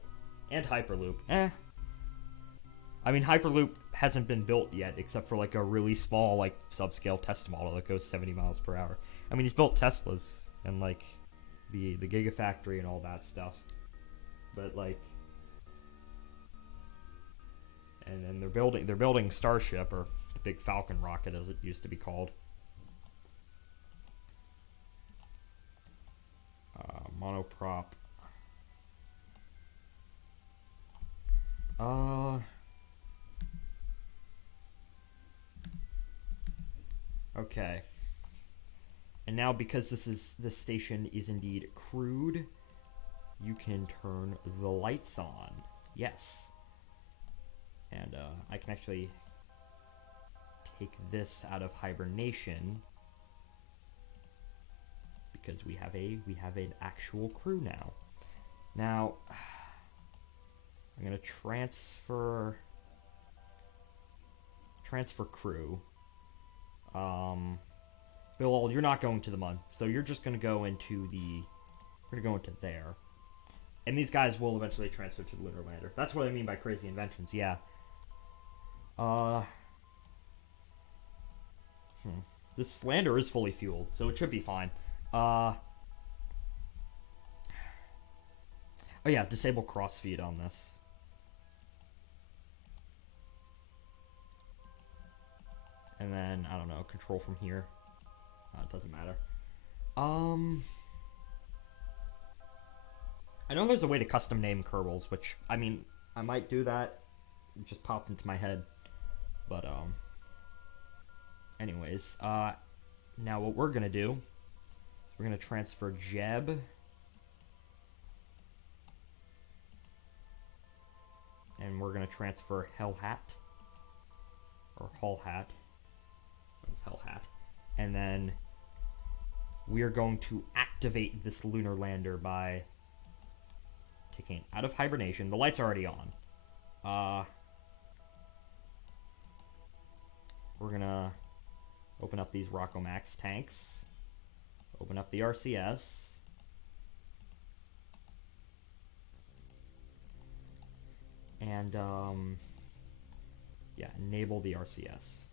and Hyperloop. I mean, Hyperloop hasn't been built yet, except for like a really small, like subscale test model that goes 70 miles per hour. I mean, he's built Teslas and like the Gigafactory and all that stuff, but like, and then they're building Starship, or the Big Falcon rocket as it used to be called. Monoprop. Okay. And now, because this station is indeed crewed, you can turn the lights on. Yes. And I can actually take this out of hibernation because we have an actual crew now. Now I'm gonna transfer crew. Bill, you're not going to the MUN, so you're just gonna go into there. And these guys will eventually transfer to the lunar lander. That's what I mean by crazy inventions, yeah. This lander is fully fueled, so it should be fine. Oh yeah, disable crossfeed on this. And then, I don't know, control from here. It doesn't matter. I know there's a way to custom name Kerbals, which, I mean, I might do that. It just popped into my head. But, anyways, now what we're gonna do is we're gonna transfer Jeb. And we're gonna transfer Hellhat. Or Hullhat. It's Hellhat. And then we are going to activate this lunar lander by taking it out of hibernation. The light's are already on. We're gonna open up these Rockomax tanks. Open up the RCS. And, yeah, enable the RCS.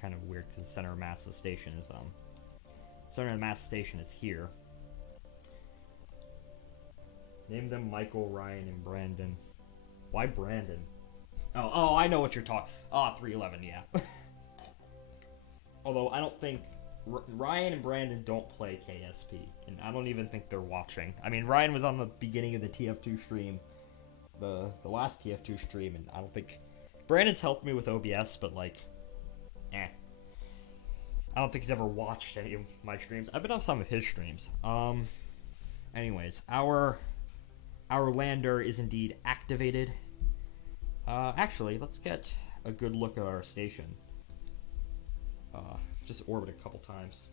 Kind of weird because the center of mass of the station is center of the mass station is here. Name them Michael, Ryan, and Brandon. Why Brandon? Oh, I know what you're talking. 311, yeah. Although I don't think Ryan and Brandon don't play KSP, and I don't even think they're watching. I mean, Ryan was on the beginning of the TF2 stream, the last TF2 stream, and I don't think Brandon's helped me with OBS, but like, I don't think he's ever watched any of my streams. I've been on some of his streams. Anyways, our lander is indeed activated. Actually, let's get a good look at our station. Just orbit a couple times.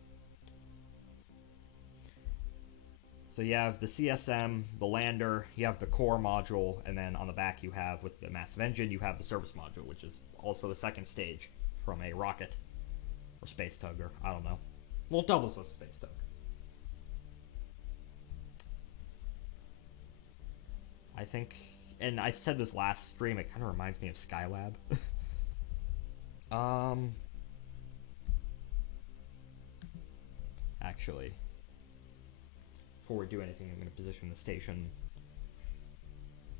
So you have the CSM, the lander, you have the core module, and then on the back you have, with the massive engine, you have the service module, which is also the second stage from a rocket or space tug, or I don't know. Well, it doubles as a space tug. I think, and I said this last stream, it kind of reminds me of Skylab. Actually, before we do anything, I'm going to position the station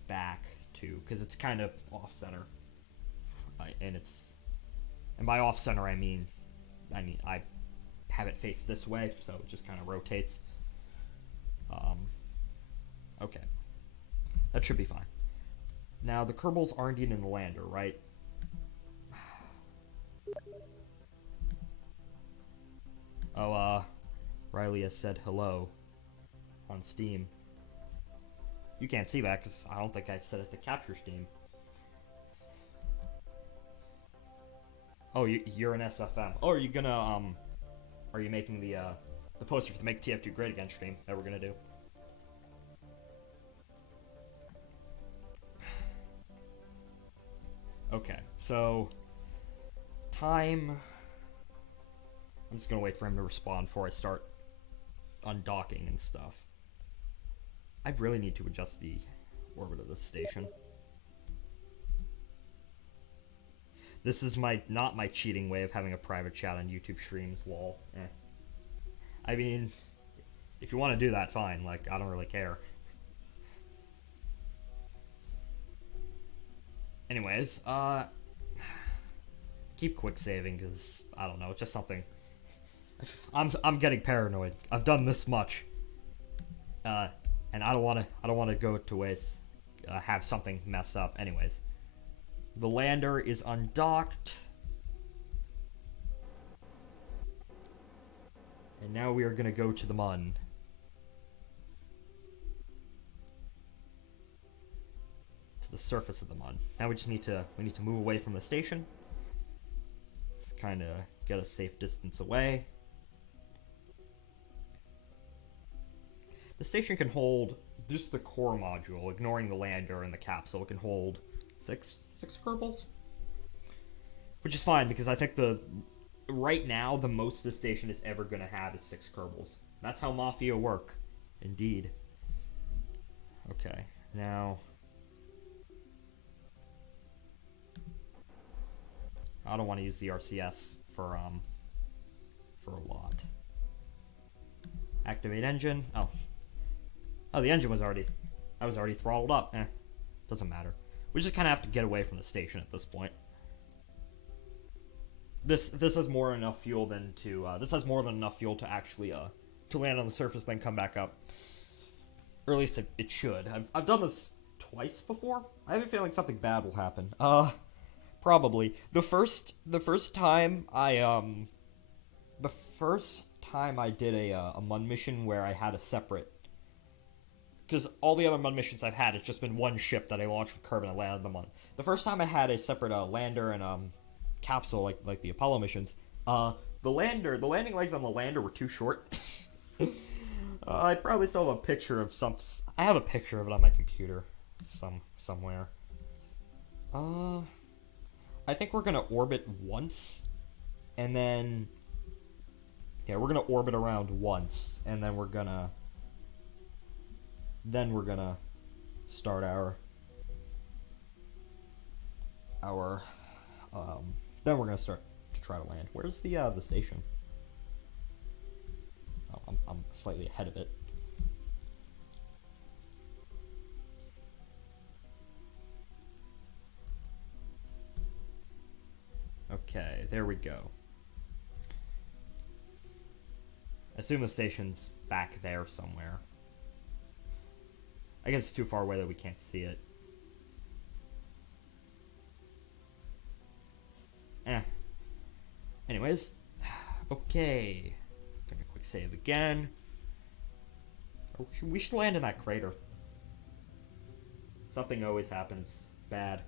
back to, because it's kind of off-center, and by off-center I mean I have it face this way, so it just kind of rotates. Okay, that should be fine. Now the Kerbals aren't in the lander, right? Oh, Riley has said hello on Steam. You can't see that because I don't think I set it to capture Steam. Oh, you're an SFM. Oh, are you gonna are you making the poster for the Make TF2 Great Again stream that we're gonna do? Okay, so time. I'm just gonna wait for him to respond before I start undocking and stuff. I really need to adjust the orbit of the station. This is not my cheating way of having a private chat on YouTube streams, lol. I mean, if you want to do that, fine. Like, I don't really care. Anyways, keep quick saving because I don't know, it's just something. I'm getting paranoid. I've done this much, and I don't want to go to waste, have something mess up. Anyways, the lander is undocked, and now we are gonna go to the Mun. To the surface of the Mun. Now we just need to move away from the station. Just kind of get a safe distance away. The station can hold just the core module, ignoring the lander and the capsule. It can hold six Kerbals, which is fine because I think right now the most the station is ever going to have is 6 Kerbals. That's how Mafia work, indeed. Okay, now I don't want to use the RCS for a lot. Activate engine. Oh, the engine was already throttled up. Doesn't matter. We just kind of have to get away from the station at this point. This has more than enough fuel this has more than enough fuel to actually to land on the surface, then come back up. Or at least it should. I've done this twice before. I have a feeling something bad will happen. Probably the first time I did a Mun mission where I had a separate. Because all the other Mun missions I've had, it's just been one ship that I launched from Kerbin and landed them on. The first time I had a separate lander and capsule, like the Apollo missions, the landing legs on the lander were too short. I probably still have a picture of some. I have a picture of it on my computer, somewhere. I think we're gonna orbit once, and then yeah, we're gonna orbit around once, and then we're gonna start our then we're gonna start to try to land. Where's the station? Oh, I'm slightly ahead of it. Okay, there we go. I assume the station's back there somewhere. I guess it's too far away that we can't see it. Anyways, okay. Gonna quick save again. Oh, we should land in that crater. Something always happens bad.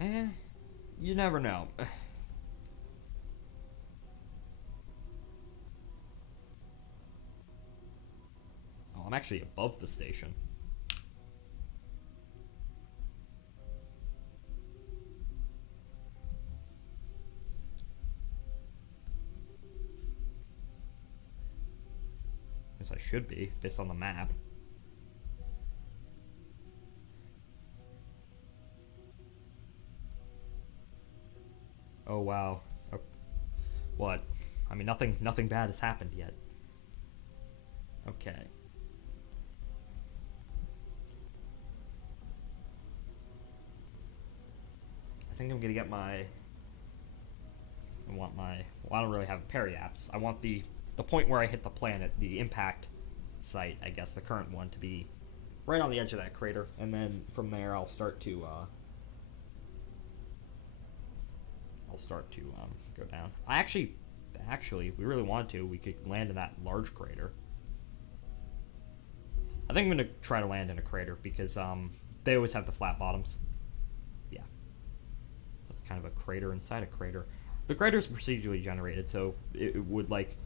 You never know. Oh, I'm actually above the station. Guess I should be, based on the map. Oh wow. Oh, what? I mean, nothing bad has happened yet. Okay. I think I'm gonna get my. Well, I don't really have periaps. I want the point where I hit the planet, the impact site, I guess, the current one, to be right on the edge of that crater, and then from there I'll start to go down. Actually, if we really wanted to, we could land in that large crater. I think I'm gonna try to land in a crater because they always have the flat bottoms. Yeah, that's kind of a crater inside a crater. The crater is procedurally generated, so it would like,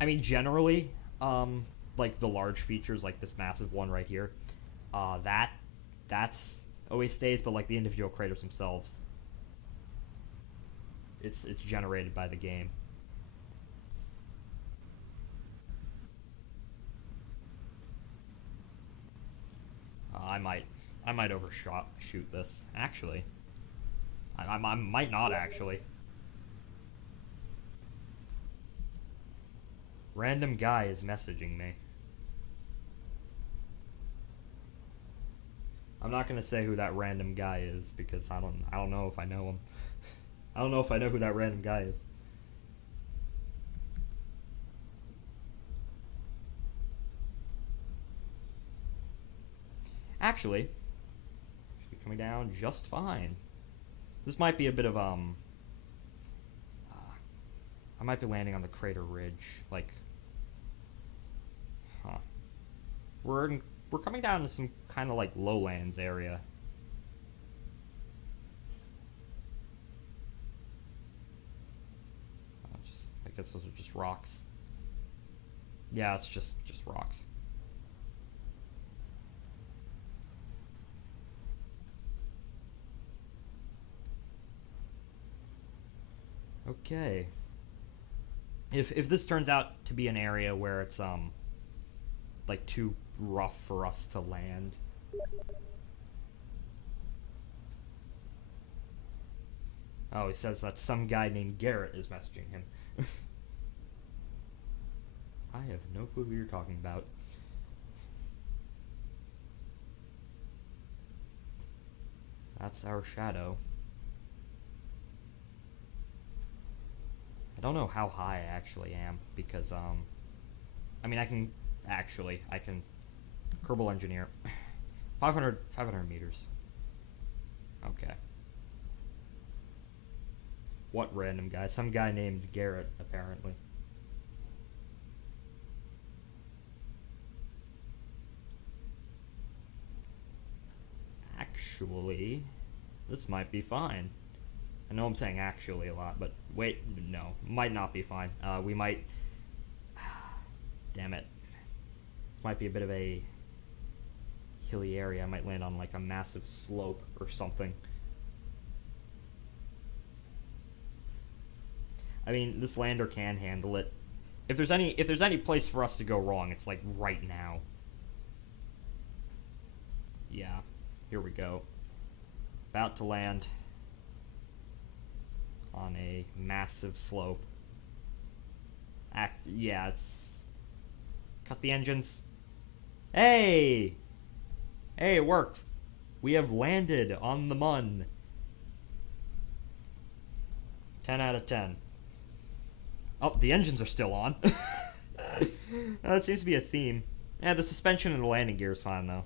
I mean, generally, like the large features, like this massive one right here, that's always stays, but like the individual craters themselves, it's generated by the game. I might shoot this actually. I might not actually. Random guy is messaging me. I'm not gonna say who that random guy is because I don't know if I know him. I don't know if I know who that random guy is. Actually, should be coming down just fine. This might be a bit of I might be landing on the crater ridge, like. Huh. We're coming down to some kind of like lowlands area. I guess those are just rocks. Yeah, it's just rocks. Okay. If this turns out to be an area where it's like too rough for us to land. Oh, he says that some guy named Garrett is messaging him. I have no clue who you're talking about. That's our shadow. I don't know how high I actually am because I mean I can Kerbal engineer 500 meters. Okay. What random guy? Some guy named Garrett apparently. Actually, this might be fine. I know I'm saying actually a lot, but wait, no, might not be fine. We might. Damn it. This might be a bit of a hilly area. I might land on like a massive slope or something. I mean, this lander can handle it. If there's any place for us to go wrong, it's like right now. Yeah, here we go. About to land on a massive slope. Yeah, it's... Cut the engines. Hey! Hey, it worked. We have landed on the Mun. 10 out of 10. Oh, the engines are still on. That seems to be a theme. Yeah, the suspension and the landing gear is fine, though.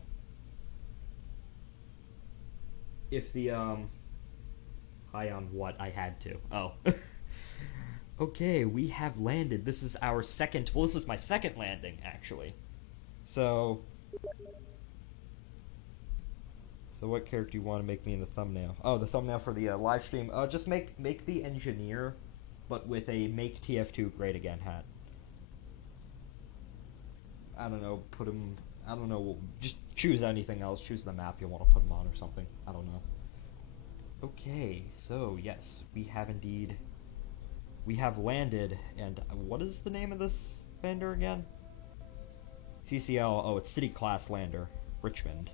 If the, high on what? I had to. Oh. Okay, we have landed. This is our second... Well, this is my second landing, actually. So what character do you want to make me in the thumbnail? Oh, the thumbnail for the live stream. Just make the engineer, but with a Make TF2 Great Again hat. I don't know, put him... I don't know, just choose anything else. Choose the map you want to put him on or something. I don't know. Okay, so yes, we have indeed... We have landed, and what is the name of this lander again? CCL, oh, it's City Class Lander, Richmond.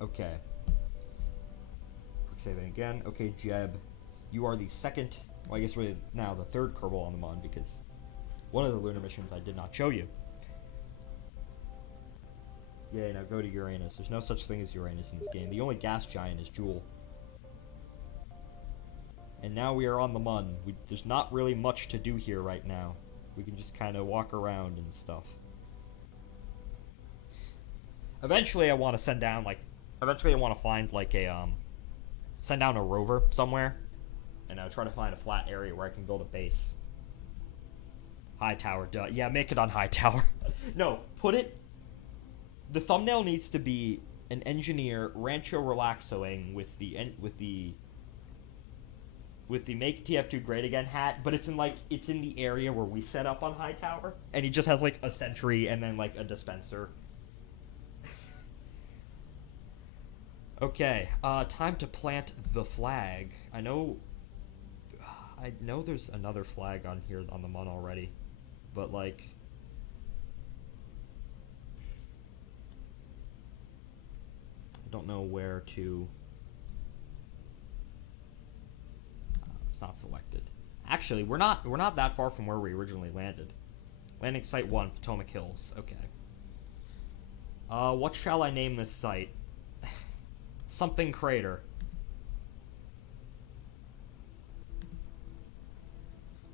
Okay. Quick saving again. Okay, Jeb, you are the second, well, I guess we're now the third Kerbal on the Mun, because one of the lunar missions I did not show you. Yeah, now go to Uranus. There's no such thing as Uranus in this game. The only gas giant is Jool. And now we are on the Mun. There's not really much to do here right now. We can just kind of walk around and stuff. Eventually I want to send down, like... Eventually I want to find, like, a, send down a rover somewhere. And try to find a flat area where I can build a base. High tower, duh. Yeah, make it on high tower. No, put it... The thumbnail needs to be an engineer Rancho Relaxoing with the Make TF2 Great Again hat, but it's in the area where we set up on high tower, and he just has like a sentry and then like a dispenser. Okay, time to plant the flag. I know there's another flag on here on the Mun already, but like. Don't know where to... it's not selected. Actually, we're not that far from where we originally landed. Landing site 1, Potomac Hills. Okay. What shall I name this site? Something crater.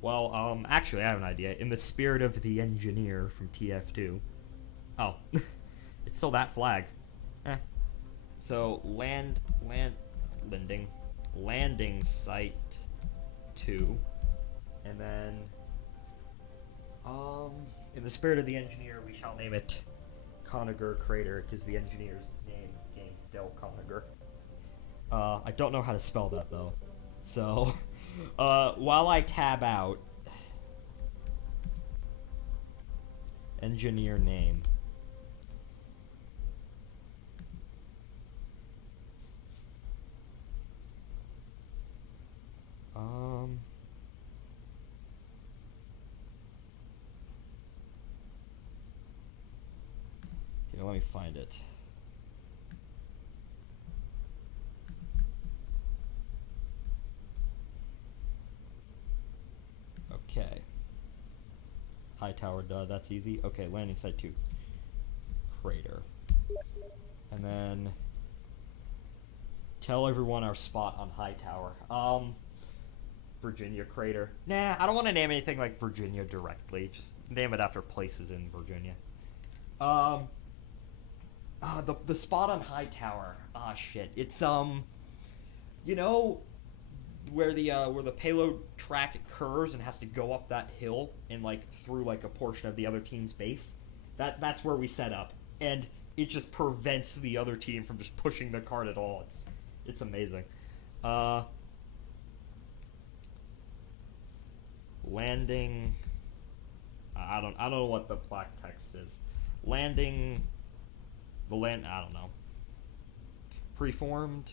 Well, actually, I have an idea. In the spirit of the engineer from TF2. Oh, it's still that flag. So, landing site 2, and then, in the spirit of the engineer, we shall name it Conager Crater, because the engineer's name, James Del Conager. I don't know how to spell that, though. So, while I tab out, engineer name. Here, let me find it. Okay. High tower, duh, that's easy. Okay, landing site 2. Crater. And then tell everyone our spot on high tower. Virginia Crater. Nah, I don't want to name anything like Virginia directly. Just name it after places in Virginia. The spot on high tower. Ah, shit. It's, you know, where the payload track curves and has to go up that hill and, like, through, like, a portion of the other team's base? That's where we set up. And it just prevents the other team from just pushing their card at all. It's amazing. Landing. I don't know what the black text is. Landing. I don't know. Preformed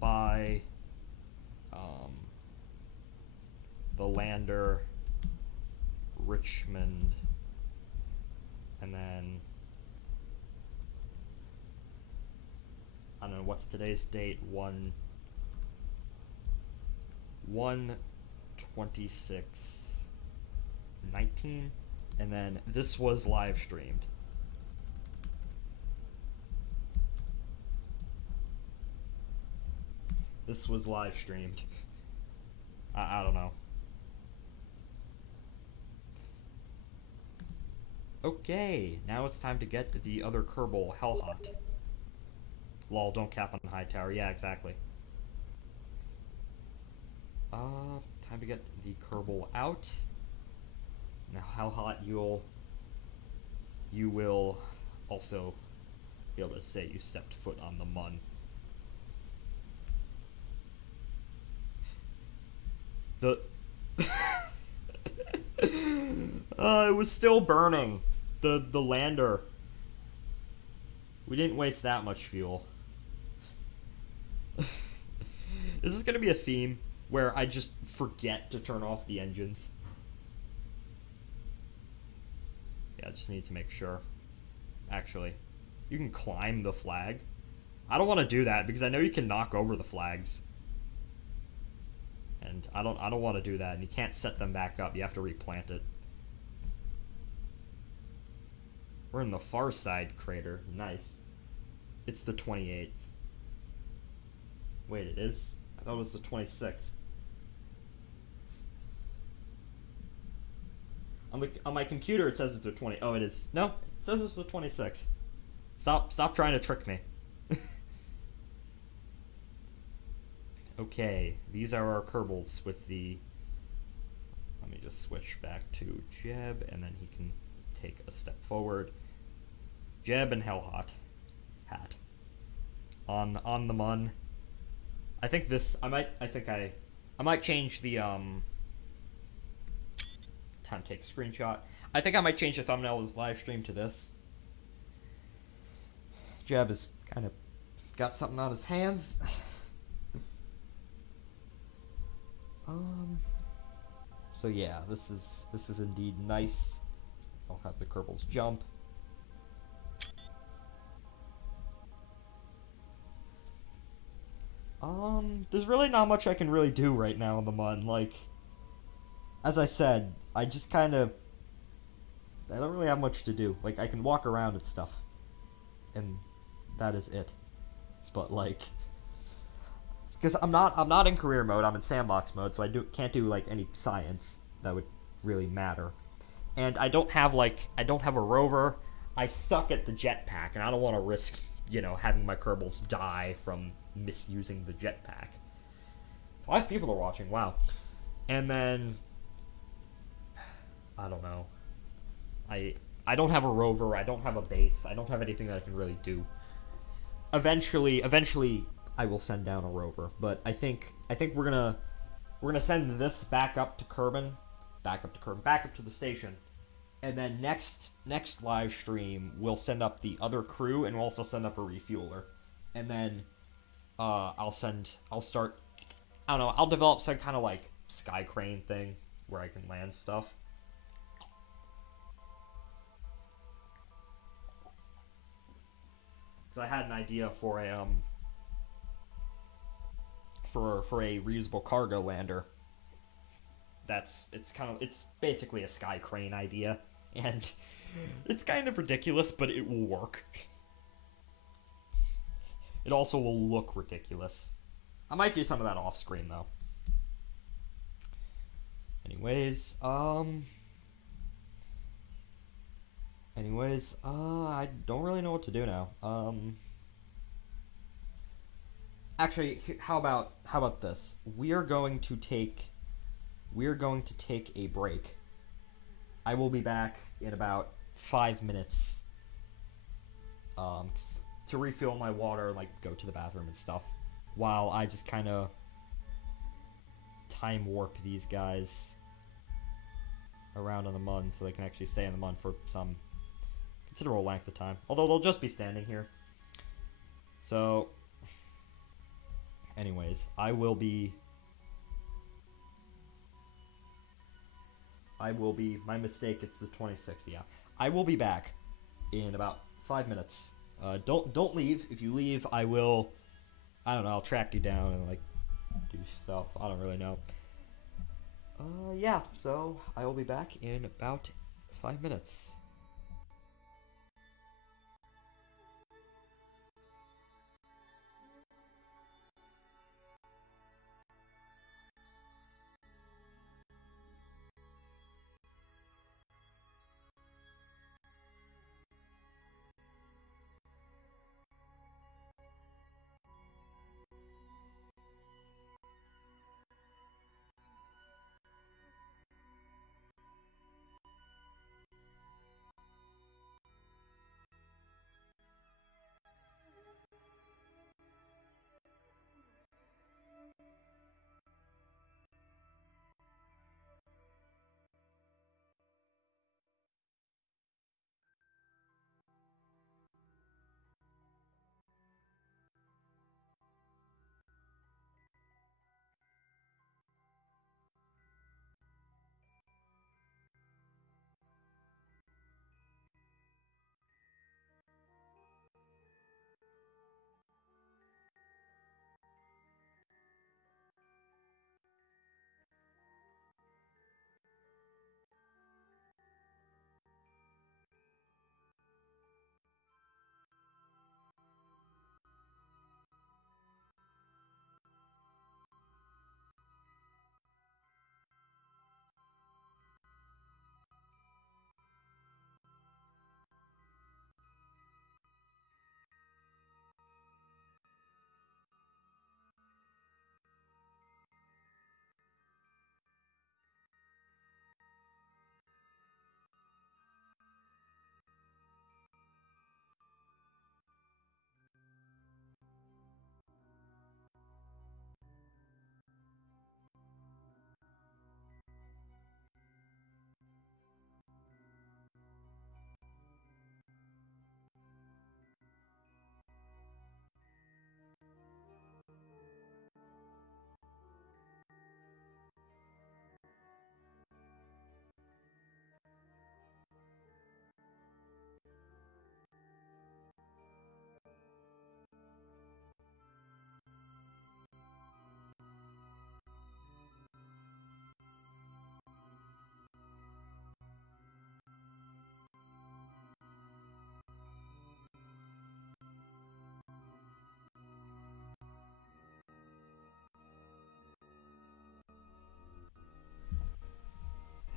by the lander Richmond, and then I don't know what's today's date. 1/26/19, and then this was live streamed. This was live streamed. I don't know. Okay, now it's time to get the other Kerbal, Hellhot. Lol, don't cap on high tower. Yeah, exactly. Time to get the Kerbal out. Now, Hellhot, you will also be able to say you stepped foot on the Mun. It was still burning. The lander. We didn't waste that much fuel. Is this gonna be a theme where I just forget to turn off the engines? Yeah, I just need to make sure. Actually, you can climb the flag. I don't want to do that because I know you can knock over the flags. And I don't want to do that, and you can't set them back up. You have to replant it. We're in the far side crater. Nice. It's the 28th. Wait, it is? I thought it was the 26th. On my computer it says it's the 20. Oh, it is. No, it says it's the 26th. Stop trying to trick me. Okay, these are our Kerbals with the... Let me just switch back to Jeb, and then he can take a step forward. Jeb and Hellhot. Hat. On the Mun. I think this... I might change the... Time to take a screenshot. I think I might change the thumbnail of this live stream to this. Jeb has kind of got something on his hands. So yeah, this is indeed nice. I'll have the Kerbals jump. There's really not much I can really do right now in the Mun. Like, as I said, I just kind of... I don't really have much to do. Like, I can walk around and stuff. And that is it. But, like... Because I'm not in career mode, I'm in sandbox mode, so I can't do, like, any science that would really matter. And I don't have a rover. I suck at the jetpack, and I don't want to risk, having my Kerbals die from misusing the jetpack. 5 people are watching, wow. And then... I don't know. I don't have a rover, I don't have a base, I don't have anything that I can really do. Eventually, I will send down a rover, but I think we're gonna send this back up to Kerbin, back up to the station, and then next live stream we'll send up the other crew, and we'll also send up a refueler, and then I'll develop some kind of like sky crane thing where I can land stuff. Because I had an idea for a reusable cargo lander. It's basically a sky crane idea, and it's kind of ridiculous, but it will work. It also will look ridiculous. I might do some of that off screen though. Anyways, I don't really know what to do now. Actually, how about this? We are going to take a break. I will be back in about 5 minutes to refill my water and like go to the bathroom and stuff, while I just kind of time warp these guys around on the mud so they can actually stay in the mud for some considerable length of time. Although they'll just be standing here. So, anyways, my mistake, it's the 26th, yeah. I will be back in about 5 minutes. Don't leave. If you leave, I don't know, I'll track you down and, like, do stuff. I don't really know. Yeah, so I will be back in about 5 minutes.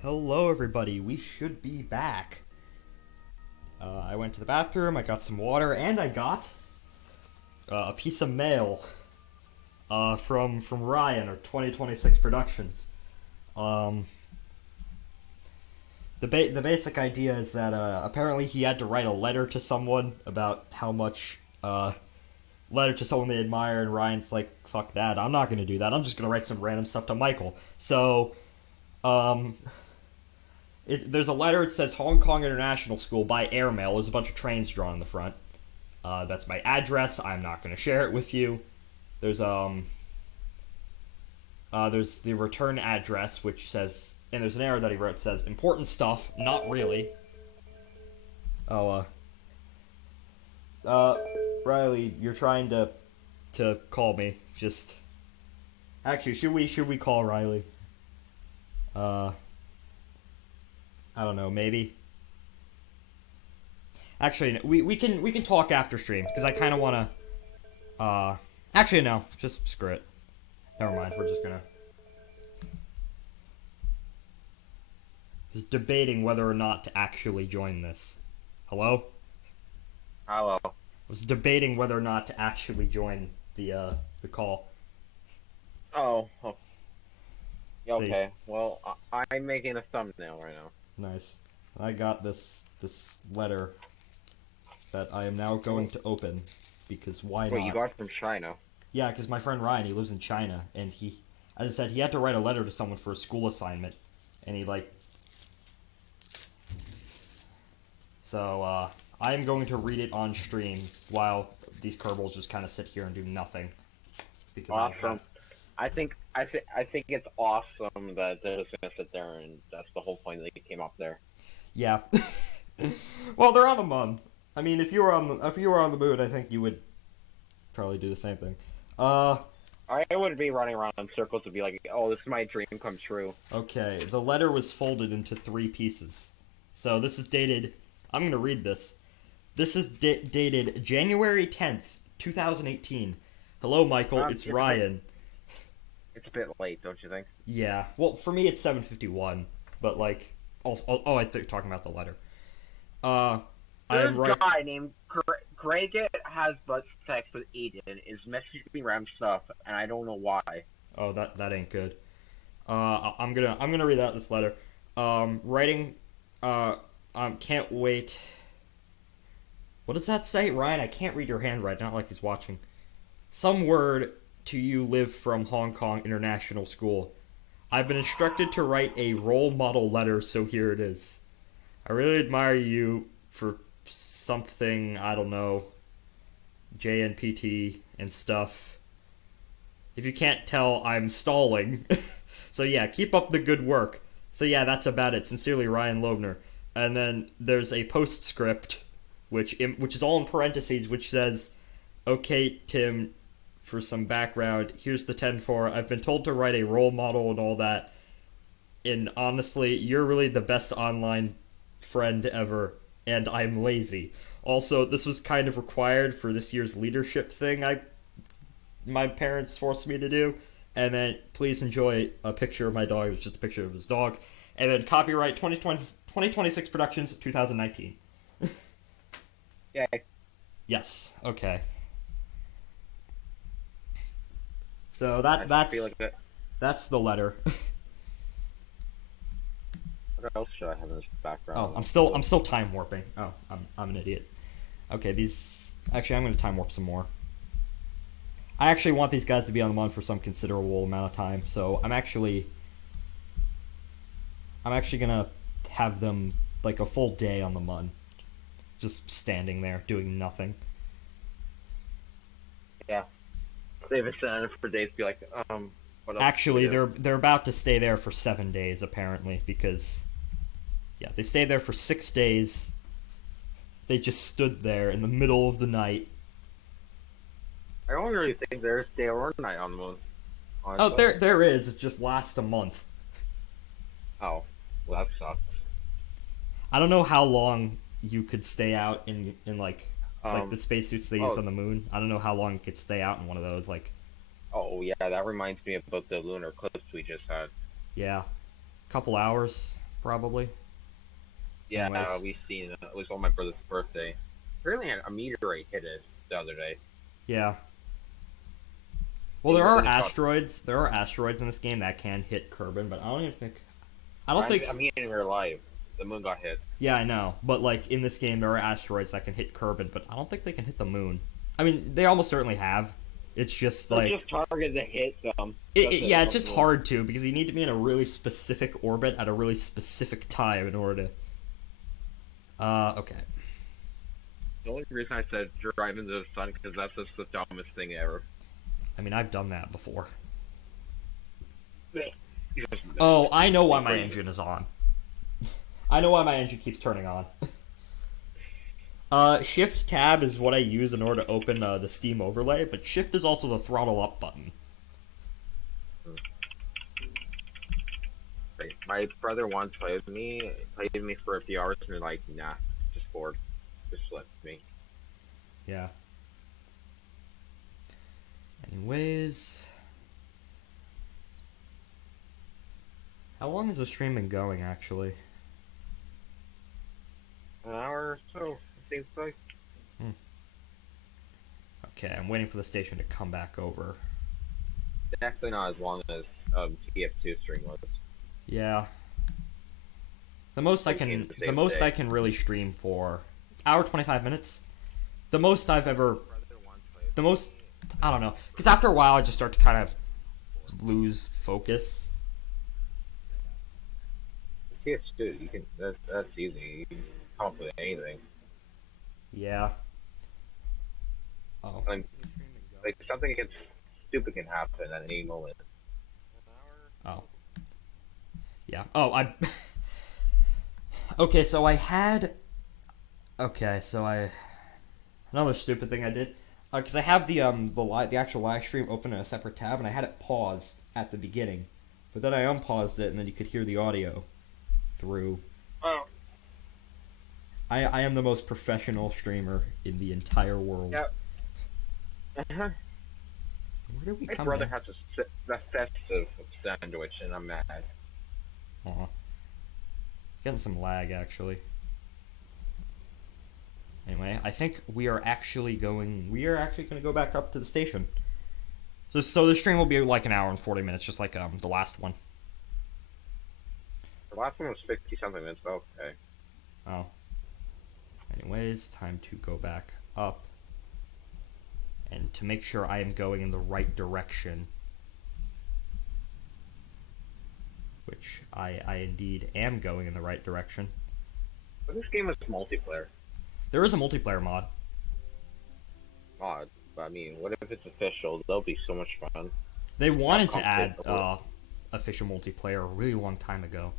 Hello, everybody. We should be back. I went to the bathroom, I got some water, and I got a piece of mail from Ryan, or 2026 Productions. The basic idea is that apparently he had to write a letter to someone about how much letter to someone they admire, and Ryan's like, fuck that, I'm not gonna do that, I'm just gonna write some random stuff to Michael. So, there's a letter, it says Hong Kong International School by airmail. There's a bunch of trains drawn on the front. That's my address. I'm not going to share it with you. There's the return address, which says, and there's an error that he wrote, says, important stuff, not really. Riley, you're trying to call me. Just, actually, should we call Riley? I don't know, maybe. Actually, we can talk after stream, because I kind of want to, actually, no, just screw it. Never mind, we're just gonna... Just debating whether or not to actually join this. Hello? Hello. I was debating whether or not to actually join the call. Oh. Okay. See. Well, I'm making a thumbnail right now. Nice. I got this this letter that I am now going to open, because why not? Wait, you got it from China? Yeah, because my friend Ryan, he lives in China, and he, as I said, he had to write a letter to someone for a school assignment, and he, like... So, I'm going to read it on stream while these Kerbals just kind of sit here and do nothing. Because awesome. I think it's awesome that they're just gonna sit there, and that's the whole point that they came up there. Yeah. Well, they're on the Mun. I mean, if you were on the Moon, I think you would probably do the same thing. I would be running around in circles to be like, oh, this is my dream come true. Okay, the letter was folded into 3 pieces. So this is dated... I'm going to read this. This is dated January 10th, 2018. Hello, Michael. It's Ryan. It's a bit late, don't you think? Yeah. Well, for me, it's 7:51. But, like... Also, oh, I thought you were talking about the letter. There's a guy named Greg has butt sex with Aiden, is messaging me random stuff, and I don't know why. Oh, that ain't good. I'm gonna read out this letter. Can't wait. What does that say, Ryan? I can't read your handwriting. Not like he's watching. Some word to you live from Hong Kong International School. I've been instructed to write a role model letter, so here it is. I really admire you for something, I don't know, JNPT and stuff. If you can't tell, I'm stalling. So yeah, keep up the good work. So yeah, that's about it. Sincerely, Ryan Loebner. And then there's a postscript, which is all in parentheses, which says, okay, Tim, for some background, here's the 10-4. I've been told to write a role model and all that. And honestly, you're really the best online friend ever. And I'm lazy. Also, this was kind of required for this year's leadership thing my parents forced me to do. And then, please enjoy a picture of my dog. It's just a picture of his dog. And then, copyright 2026 Productions, 2019. Yeah. Yes. Okay. So that's the letter. What else should I have in this background? Oh, I'm still time warping. Oh, I'm an idiot. Okay, actually I'm going to time warp some more. I actually want these guys to be on the Mun for some considerable amount of time, so I'm actually going to have them like a full day on the Mun, just standing there doing nothing. Yeah. They've been for days. Be like, what else? Actually, they're about to stay there for 7 days apparently, because yeah, they stayed there for 6 days. They just stood there in the middle of the night. I don't really think there's day or night on the Moon. Honestly. Oh, there is. It just lasts a month. Oh, well, that sucks. I don't know how long you could stay out in like the spacesuits they use on the Moon. I don't know how long you could stay out in one of those. Like, oh yeah, that reminds me about the lunar eclipse we just had. Yeah, couple hours probably. Yeah, we've seen it. It was on my brother's birthday. Apparently, a meteorite hit it the other day. Yeah. Well, there are asteroids. There are asteroids in this game that can hit Kerbin, but I don't think. I mean, in real life, the Moon got hit. Yeah, I know, but like in this game, there are asteroids that can hit Kerbin, but I don't think they can hit the Moon. I mean, they almost certainly have. It's just like just target to hit them. Yeah, it's just hard to, because you need to be in a really specific orbit at a really specific time in order to. Okay. The only reason I said drive into the sun because that's just the dumbest thing ever. I mean, I've done that before. Oh, I know why my engine is on. I know why my engine keeps turning on. Shift tab is what I use in order to open the Steam overlay, but shift is also the throttle up button. My brother once played with me for a few hours, and they're like, nah, just bored. Just let me. Yeah. Anyways. How long has the stream been going, actually? An hour or so, it seems like. Okay, I'm waiting for the station to come back over. Definitely not as long as TF2 stream was. Yeah. The most I can really stream for hour 25 minutes. The most I've ever, I don't know, because after a while I just start to kind of lose focus. PS2, you can that's easy. You can come up with anything. Yeah. Oh. Like something stupid can happen at any moment. Oh. Yeah. Oh, okay, so I had. Okay, so another stupid thing I did, because I have the actual live stream open in a separate tab, and I had it paused at the beginning, but then I unpaused it, and then you could hear the audio through. Oh. I am the most professional streamer in the entire world. Yep. Where did we My come brother in? has a festive sandwich, and I'm mad. Aw. Getting some lag, actually. Anyway, I think we are actually going to go back up to the station. So the stream will be like an hour and 40 minutes, just like the last one. The last one was 50-something minutes, but okay. Oh. Anyways, time to go back up. And to make sure I am going in the right direction. Which I indeed am going in the right direction. But this game is multiplayer. There is a multiplayer mod. But I mean, what if it's official? That'll be so much fun. They wanted to add official multiplayer a really long time ago.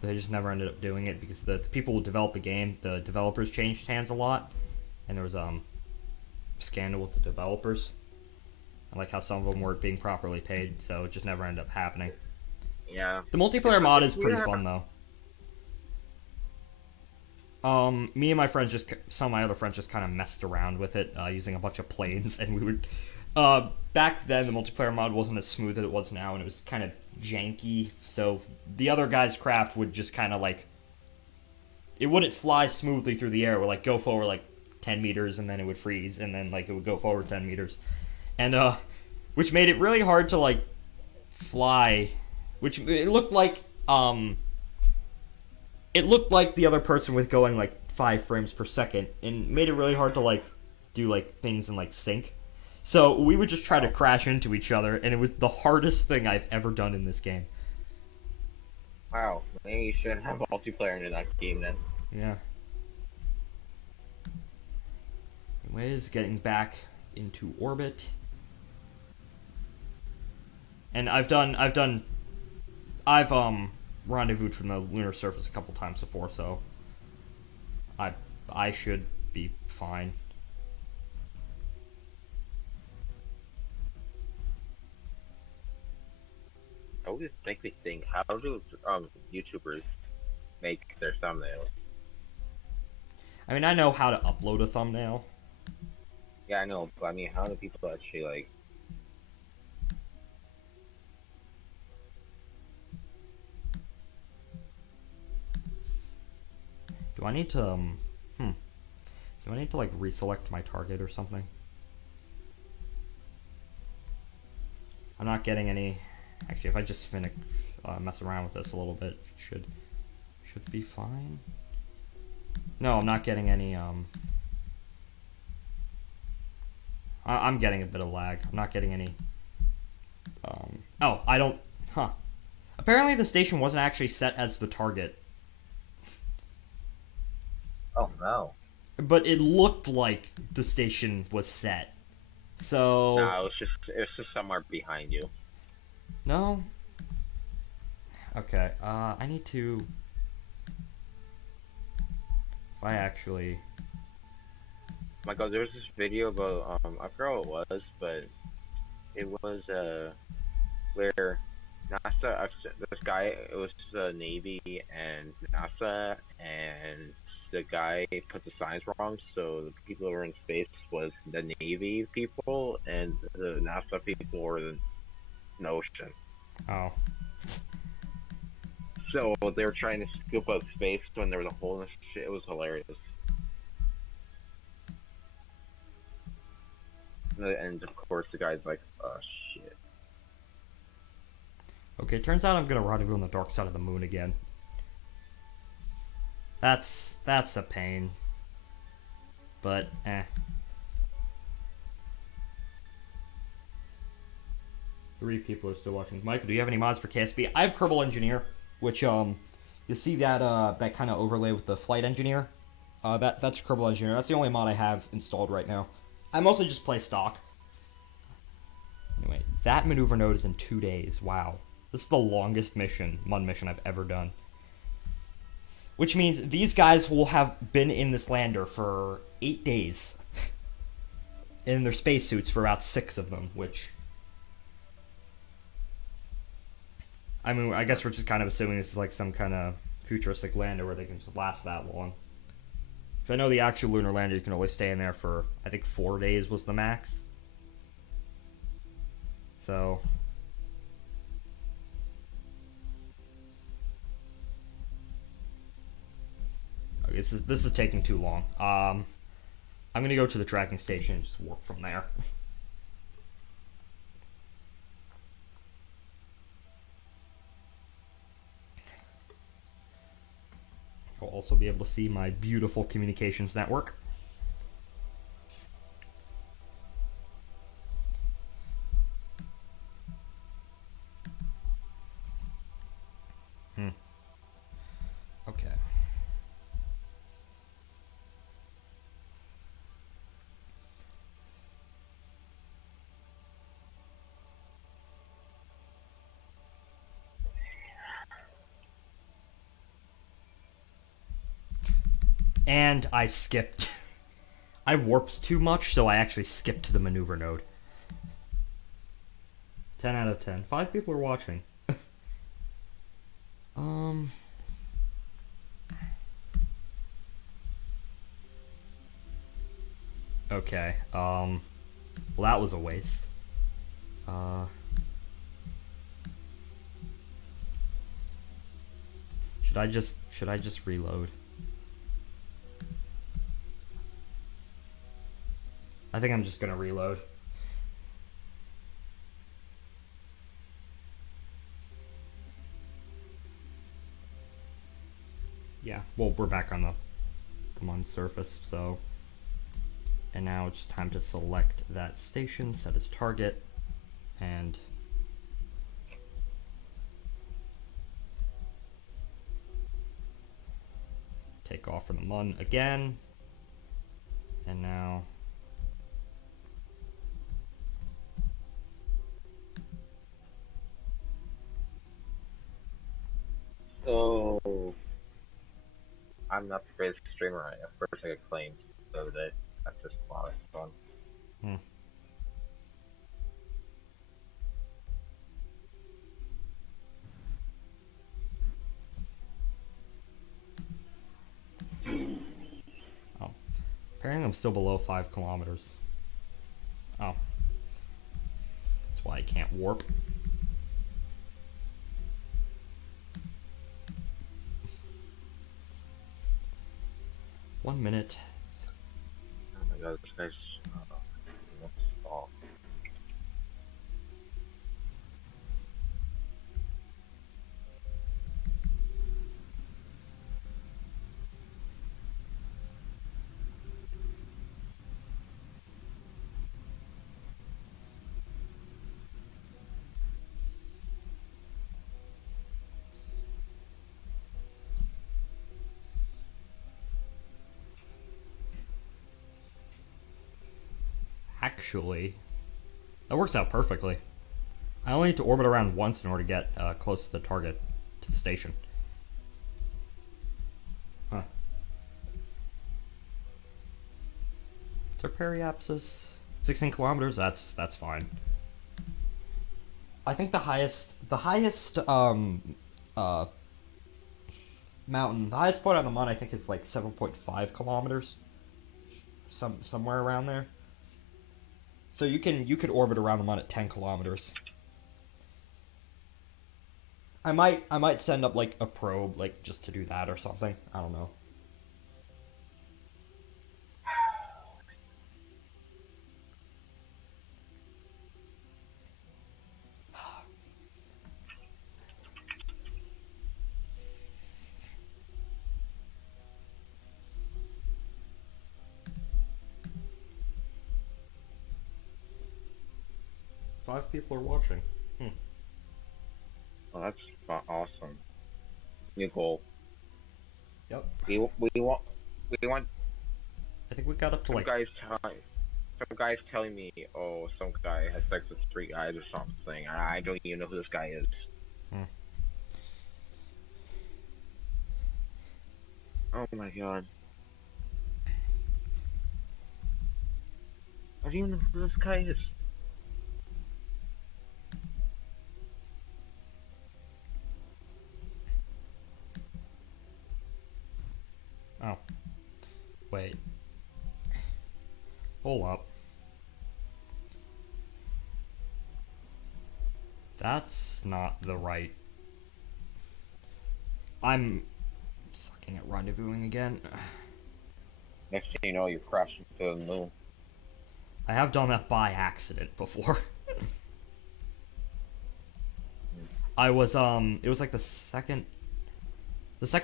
But they just never ended up doing it because the people who developed the game, the developers changed hands a lot. And there was scandal with the developers. I like how some of them weren't being properly paid, so it just never ended up happening. Yeah. The multiplayer mod is pretty fun, though. Me and my friends some of my other friends just kind of messed around with it, using a bunch of planes, and we would, back then the multiplayer mod wasn't as smooth as it was now, and it was kind of janky, so the other guy's craft would just kind of like, it wouldn't fly smoothly through the air. It would like go forward like 10 meters, and then it would freeze, and then like it would go forward 10 meters, and which made it really hard to like fly, which it looked like the other person was going like 5 frames per second, and made it really hard to like do like things in like sync. So we would just try to crash into each other, and it was the hardest thing I've ever done in this game. Wow, maybe you should have multiplayer in that game then. Yeah. Anyways, getting back into orbit. And I've rendezvoused from the lunar surface a couple times before, so I should be fine. I always make me think, how do YouTubers make their thumbnails? I mean, I know how to upload a thumbnail. Yeah, I know, but I mean, how do people actually, like... Do I need to, do I need to, like, reselect my target or something? I'm not getting any... Actually, if I just mess around with this a little bit, should be fine. No, I'm not getting any, I'm getting a bit of lag. I'm not getting any, oh, I don't, Apparently the station wasn't actually set as the target. Oh, no. But it looked like the station was set. So... No, it was just somewhere behind you. No? Okay, I need to... If I actually... My god, there was this video about, I forgot what it was, but it was, where NASA, this guy, it was the Navy and NASA, and the guy put the signs wrong, so the people that were in space was the Navy people, and the NASA people were in the ocean. Oh. So they were trying to scoop out space when there was a hole in the shit. It was hilarious. And of course the guy's like, oh shit. Okay, turns out I'm gonna rendezvous on the dark side of the moon again. That's a pain. But, eh. 3 people are still watching. Michael, do you have any mods for KSP? I have Kerbal Engineer, which, you see that, that kind of overlay with the Flight Engineer? That's Kerbal Engineer. That's the only mod I have installed right now. I mostly just play stock. Anyway, that maneuver node is in 2 days. Wow. This is the longest mod mission I've ever done. Which means these guys will have been in this lander for 8 days. In their spacesuits for about 6 of them, which... I mean, I guess we're just kind of assuming this is like some kind of futuristic lander where they can just last that long. Because I know the actual lunar lander, you can only stay in there for, I think 4 days was the max. So... okay, this is taking too long. I'm gonna go to the tracking station and just warp from there. I'll also be able to see my beautiful communications network. Okay. And I skipped. I warped too much, so I actually skipped the maneuver node. 10 out of 10. 5 people are watching. Okay, well that was a waste. Should I just reload? I think I'm just gonna reload. Yeah, well, we're back on the Mun surface, so... and now it's just time to select that station, set as target, and... take off from the Mun again, and now... so... I'm not the greatest streamer. Of course I get claimed, so that's just a lot of fun. Oh. Apparently I'm still below 5 kilometers. Oh. That's why I can't warp. One minute. Oh my god, this guy's wants to stall. Actually, that works out perfectly. I only need to orbit around once in order to get close to the target, to the station. Huh. It's our periapsis. 16 kilometers, that's fine. I think the highest mountain, the highest point on the Mun, I think it's like 7.5 kilometers. Somewhere around there. So you could orbit around the Mun at 10 kilometers. I might send up like a probe like just to do that or something. I don't know. 5 people are watching. Oh, that's awesome. New goal. Yep. We want. I think we got up to like. Some guys telling me, oh, some guy has sex with 3 guys or something. I don't even know who this guy is. Oh my god. I don't even know who this guy is. Oh. Wait. Hold up. That's not the right... I'm sucking at rendezvousing again. Next thing you know, you crash into the moon. I have done that by accident before. I was, it was like the second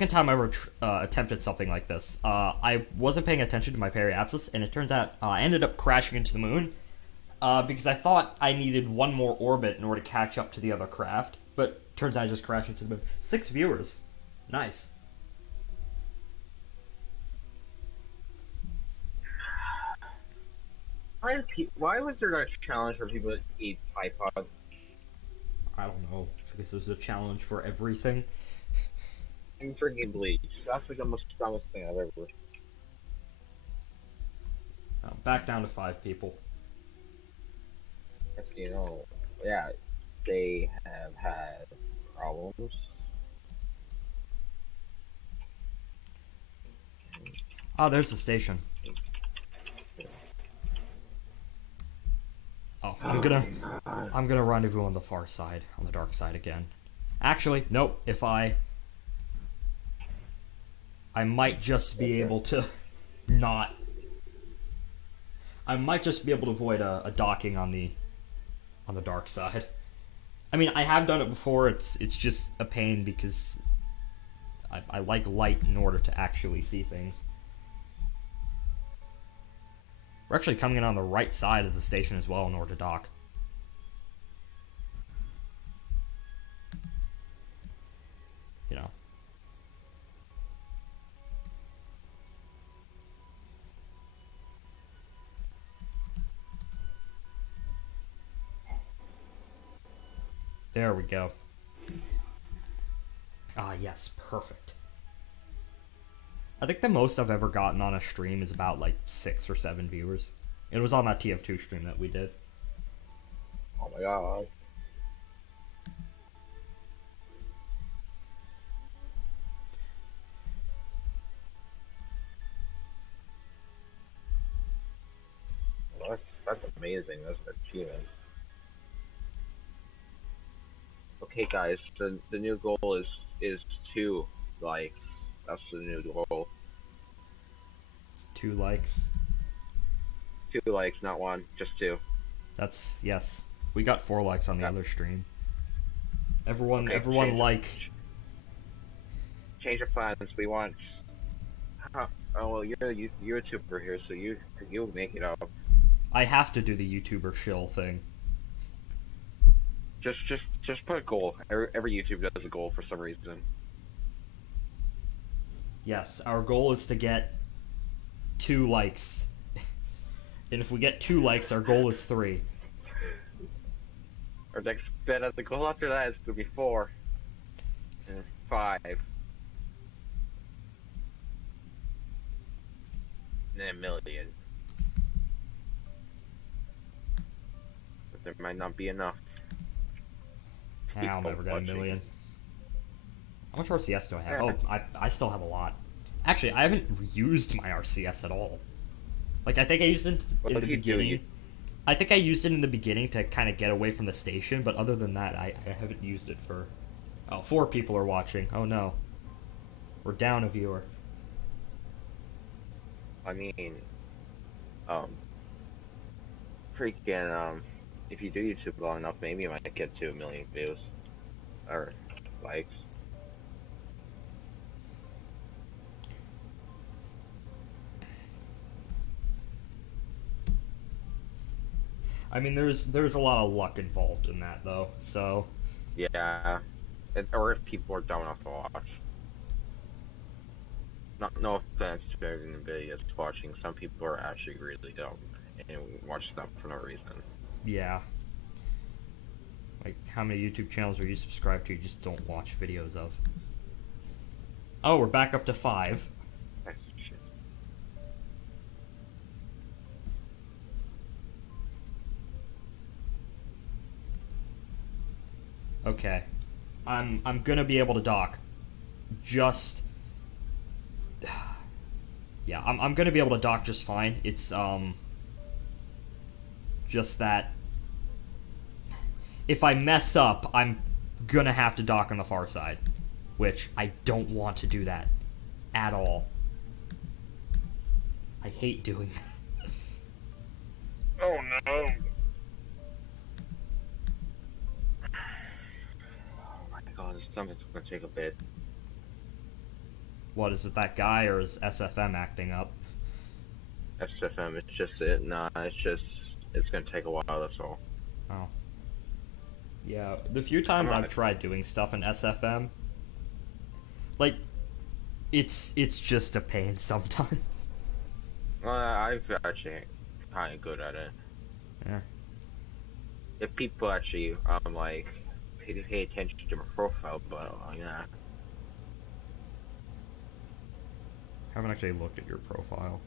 time I ever attempted something like this. I wasn't paying attention to my periapsis, and it turns out I ended up crashing into the moon because I thought I needed one more orbit in order to catch up to the other craft, but turns out I just crashed into the moon. 6 viewers. Nice. Why was there a challenge for people to eat iPods? I don't know, because there's a challenge for everything. I'm drinking bleach. That's like the most dumbest thing I've ever. Back down to 5 people. You know, yeah, they have had problems. Oh, there's the station. Oh, I'm gonna rendezvous on the far side, on the dark side again. Actually, nope. If I might just be able to not. I might just be able to avoid a docking on the dark side. I mean, I have done it before. It's just a pain because I like light in order to actually see things. We're actually coming in on the right side of the station as well in order to dock. You know. There we go. Ah, yes, perfect. I think the most I've ever gotten on a stream is about like 6 or 7 viewers. It was on that TF2 stream that we did. Oh my god. Well, that's amazing. That's an achievement. Okay, guys, the new goal is 2 likes. That's the new goal. 2 likes. 2 likes, not 1, just 2. That's, yes. We got 4 likes on the other stream. Everyone like. Change your plans. We want. Oh well, you're a YouTuber here, so you'll make it up. I have to do the YouTuber shill thing. Just put a goal. Every YouTuber does a goal for some reason. Yes, our goal is to get 2 likes. And if we get 2 likes, our goal is 3. Our next bet the goal after that is going to be 4. And 5. And then 1 million. But there might not be enough. I'll never get 1 million. How much RCS do I have? Oh, I still have a lot. Actually, I haven't used my RCS at all. Like, I think I used it in the beginning. I think I used it in the beginning to kind of get away from the station, but other than that, I haven't used it for... Oh, 4 people are watching. Oh no. We're down a viewer. I mean, freaking, if you do YouTube long enough, maybe you might get to 1 million views. Or likes. I mean, there's a lot of luck involved in that, though, so... Yeah. Or if people are dumb enough to watch. No offense to anybody that's watching. Some people are actually really dumb and watch stuff for no reason. Yeah. Like, how many YouTube channels are you subscribed to you just don't watch videos of? Oh, we're back up to 5. Shit. Okay. I'm gonna be able to dock. Just... Yeah, I'm gonna be able to dock just fine. It's, just that... If I mess up, I'm gonna have to dock on the far side. Which, I don't want to do that. At all. I hate doing that. Oh no! Oh my god, this something's gonna take a bit. What, is it that guy, or is SFM acting up? SFM, it's just it. Nah, it's gonna take a while, that's all. Oh. Yeah, the few times I've tried doing stuff in SFM, like, it's just a pain sometimes. I've actually kind of good at it. Yeah. If people actually, like, pay attention to my profile, but, yeah. I haven't actually looked at your profile.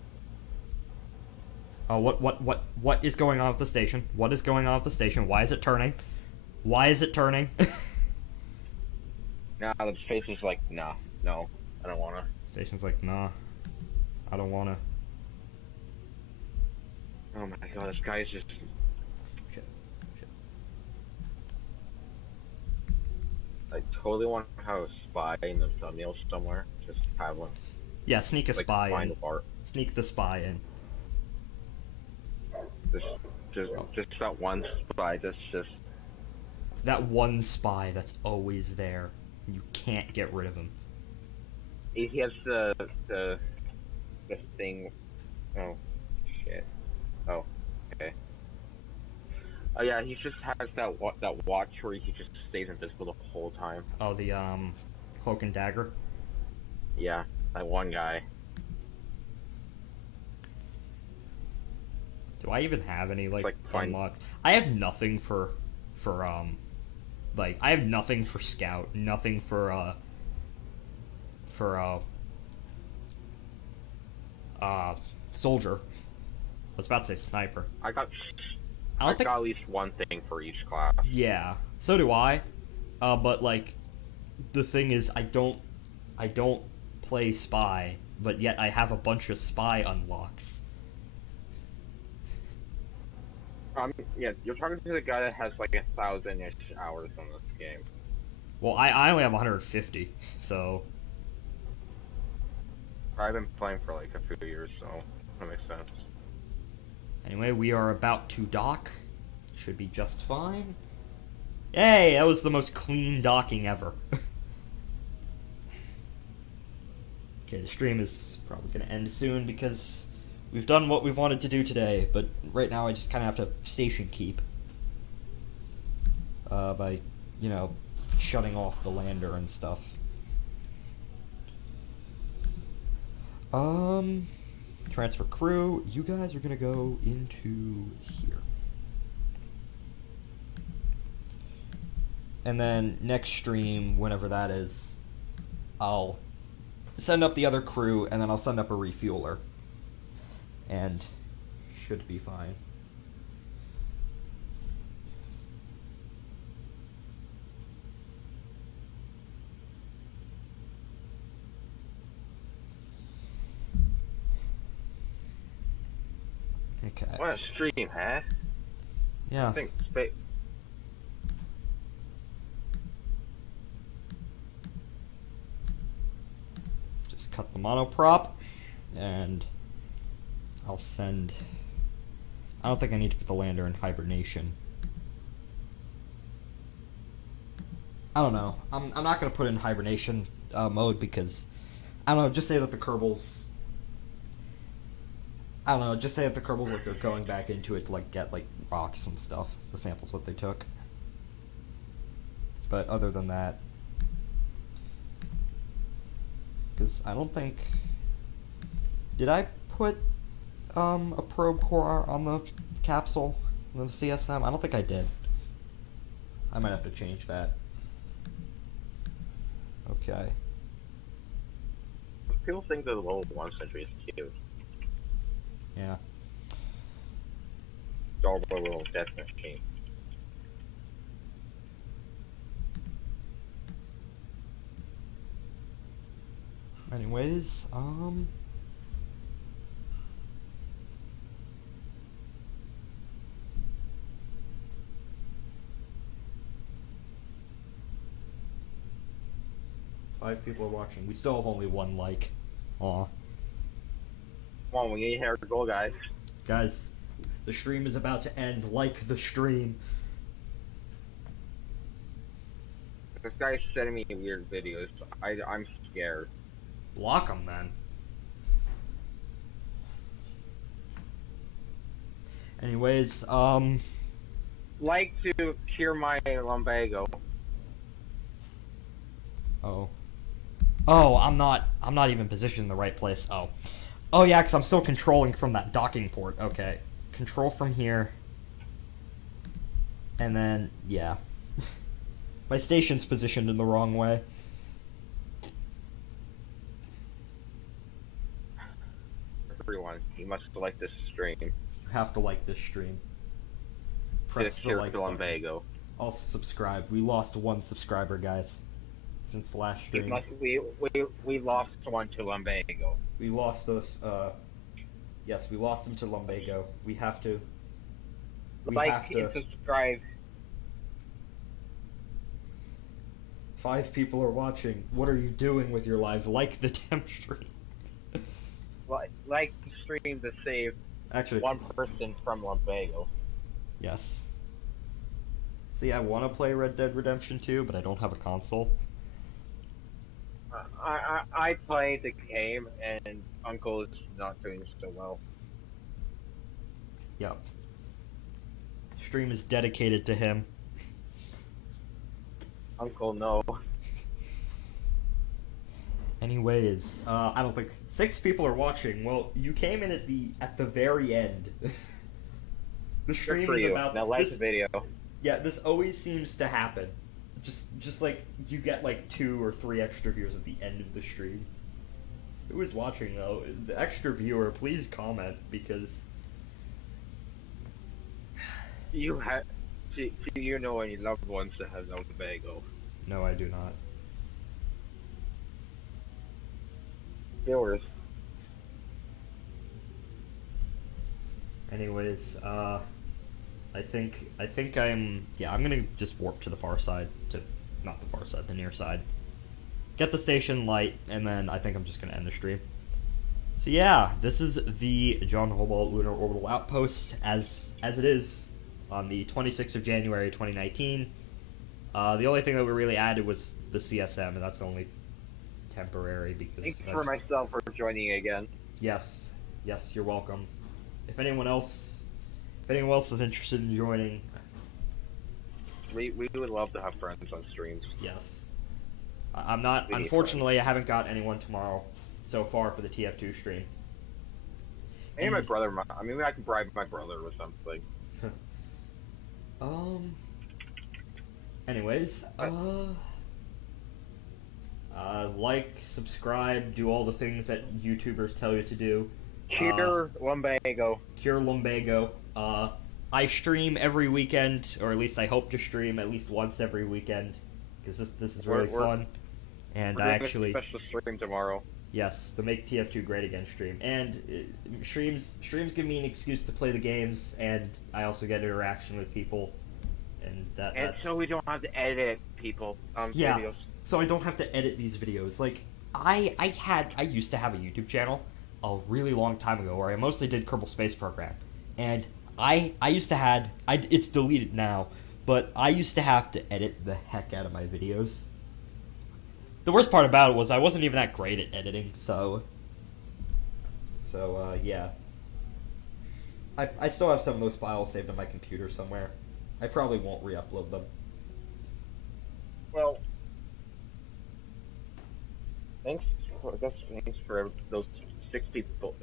Oh, what is going on with the station? What is going on with the station? Why is it turning? Why is it turning? Nah, the face is like, nah, no, I don't wanna. Station's like, nah, I don't wanna. Oh my god, this guy's just... Shit. I totally want to have a spy in the thumbnail somewhere. Just have one. Yeah, sneak a Like, spy find in. the bar. Sneak the spy in. Just that one spy that's just... That one spy that's always there. You can't get rid of him. He has the thing... Oh, shit. Oh, okay. Oh yeah, he just has that watch where he just stays invisible the whole time. Oh, the cloak and dagger. Yeah, that one guy. Do I even have any like fine. unlocks? I have nothing for like I have nothing for scout, nothing for soldier. I was about to say sniper. I got at least one thing for each class. Yeah, so do I. But like, the thing is, I don't play spy, but yet I have a bunch of spy unlocks. Yeah, you're talking to the guy that has like 1,000-ish hours on this game. Well, I only have 150, so... I've been playing for like a few years, so that makes sense. Anyway, we are about to dock. Should be just fine. Yay, that was the most clean docking ever. Okay, the stream is probably going to end soon because we've done what we've wanted to do today, but right now I just kind of have to station keep. By, you know, shutting off the lander and stuff. Transfer crew, you guys are gonna go into here. And then next stream, whenever that is, I'll send up the other crew, and then I'll send up a refueler. And should be fine. Okay. What a stream, huh? Yeah. I think just cut the monoprop, and I'll send... I don't think I need to put the lander in hibernation. I don't know. I'm not going to put it in hibernation mode because, I don't know, just say that the Kerbals... I don't know, just say that the Kerbals, like, they're going back into it to, like, get, like, rocks and stuff, the samples that they took. But other than that, because I don't think, did I put a probe core on the capsule, the CSM? I don't think I did. I might have to change that. Okay. People think the level 1 sentry is cute. Yeah. Adorable little death machine. Anyways, 5 people are watching. We still have only 1 like. Aw. Come on, we need to hear the goal, guys. Guys, the stream is about to end. Like the stream. This guy's sending me weird videos. I'm scared. Block them then. Anyways, Like to cure my lumbago. Oh. Oh, I'm not even positioned in the right place. Oh. Oh yeah, because I'm still controlling from that docking port. Okay. Control from here. And then, yeah. My station's positioned in the wrong way. Everyone, you must like this stream. You have to like this stream. Press the like button. Lumbago. Also subscribe. We lost 1 subscriber, guys, since the last stream. We lost one to lumbago. We lost us. Yes, we lost him to lumbago. We have to. Like and subscribe. 5 people are watching. What are you doing with your lives? Like the damn stream. Like the stream to save Actually, 1 person from lumbago. Yes. See, I want to play Red Dead Redemption 2, but I don't have a console. I played the game, and Uncle is not doing so well. Yep. Stream is dedicated to him. Uncle, no. Anyways, I don't think 6 people are watching. Well, you came in at the very end. The stream is about now. Like the video. Yeah, this always seems to happen. Just like you get like 2 or 3 extra viewers at the end of the stream. Who is watching though? The extra viewer, please comment because you have. Do you know any loved ones that have lumbago? No, I do not. Viewers. Anyways, I think I'm gonna just warp to the far side, not the far side, the near side. Get the station light, and then I think I'm just gonna end the stream. So yeah, this is the John Hobalt Lunar Orbital Outpost as it is on the 26th of January 2019. The only thing that we really added was the CSM, and that's only temporary because. Thanks for myself for joining again. Yes, you're welcome. If anyone else is interested in joining, we would love to have friends on streams. Yes. I'm not. Unfortunately, I haven't got anyone tomorrow so far for the TF2 stream. Maybe my brother. Maybe I can bribe my brother with something. Anyways, like, subscribe, do all the things that YouTubers tell you to do. Cure lumbago. Cure lumbago. I stream every weekend, or at least I hope to stream at least once every weekend, because this is really fun. And I actually special stream tomorrow. Yes, the Make TF2 Great Again stream, and streams give me an excuse to play the games, and I also get interaction with people, and that's so we don't have to edit people yeah, videos. So I don't have to edit these videos. Like I used to have a YouTube channel a really long time ago where I mostly did Kerbal Space Program, and I used to had it's deleted now, but I used to have to edit the heck out of my videos. The worst part about it was I wasn't even that great at editing, so yeah. I still have some of those files saved on my computer somewhere. I probably won't re-upload them. Well, thanks for those 6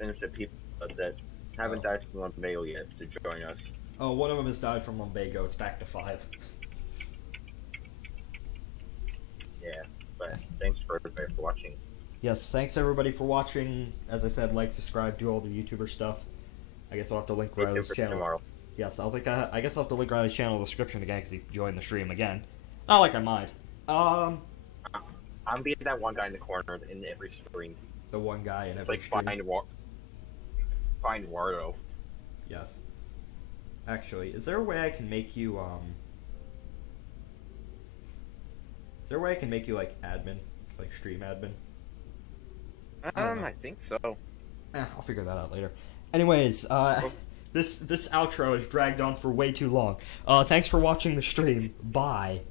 innocent people that haven't died from lumbago yet to join us. Oh, one of them has died from lumbago. It's back to 5. Yeah, but thanks for watching. Yes, thanks everybody for watching. As I said, like, subscribe, do all the YouTuber stuff. I guess I'll have to link Riley's channel. Tomorrow. Yes, I guess I'll have to link Riley's channel in the description again because he joined the stream again. Not like I mind. I'm being that one guy in the corner in every stream. The one guy in every stream. Find Wardo. Yes. Actually, is there a way I can make you like admin, like stream admin? I think so. I'll figure that out later. Anyways, this outro is dragged on for way too long. Thanks for watching the stream. Bye.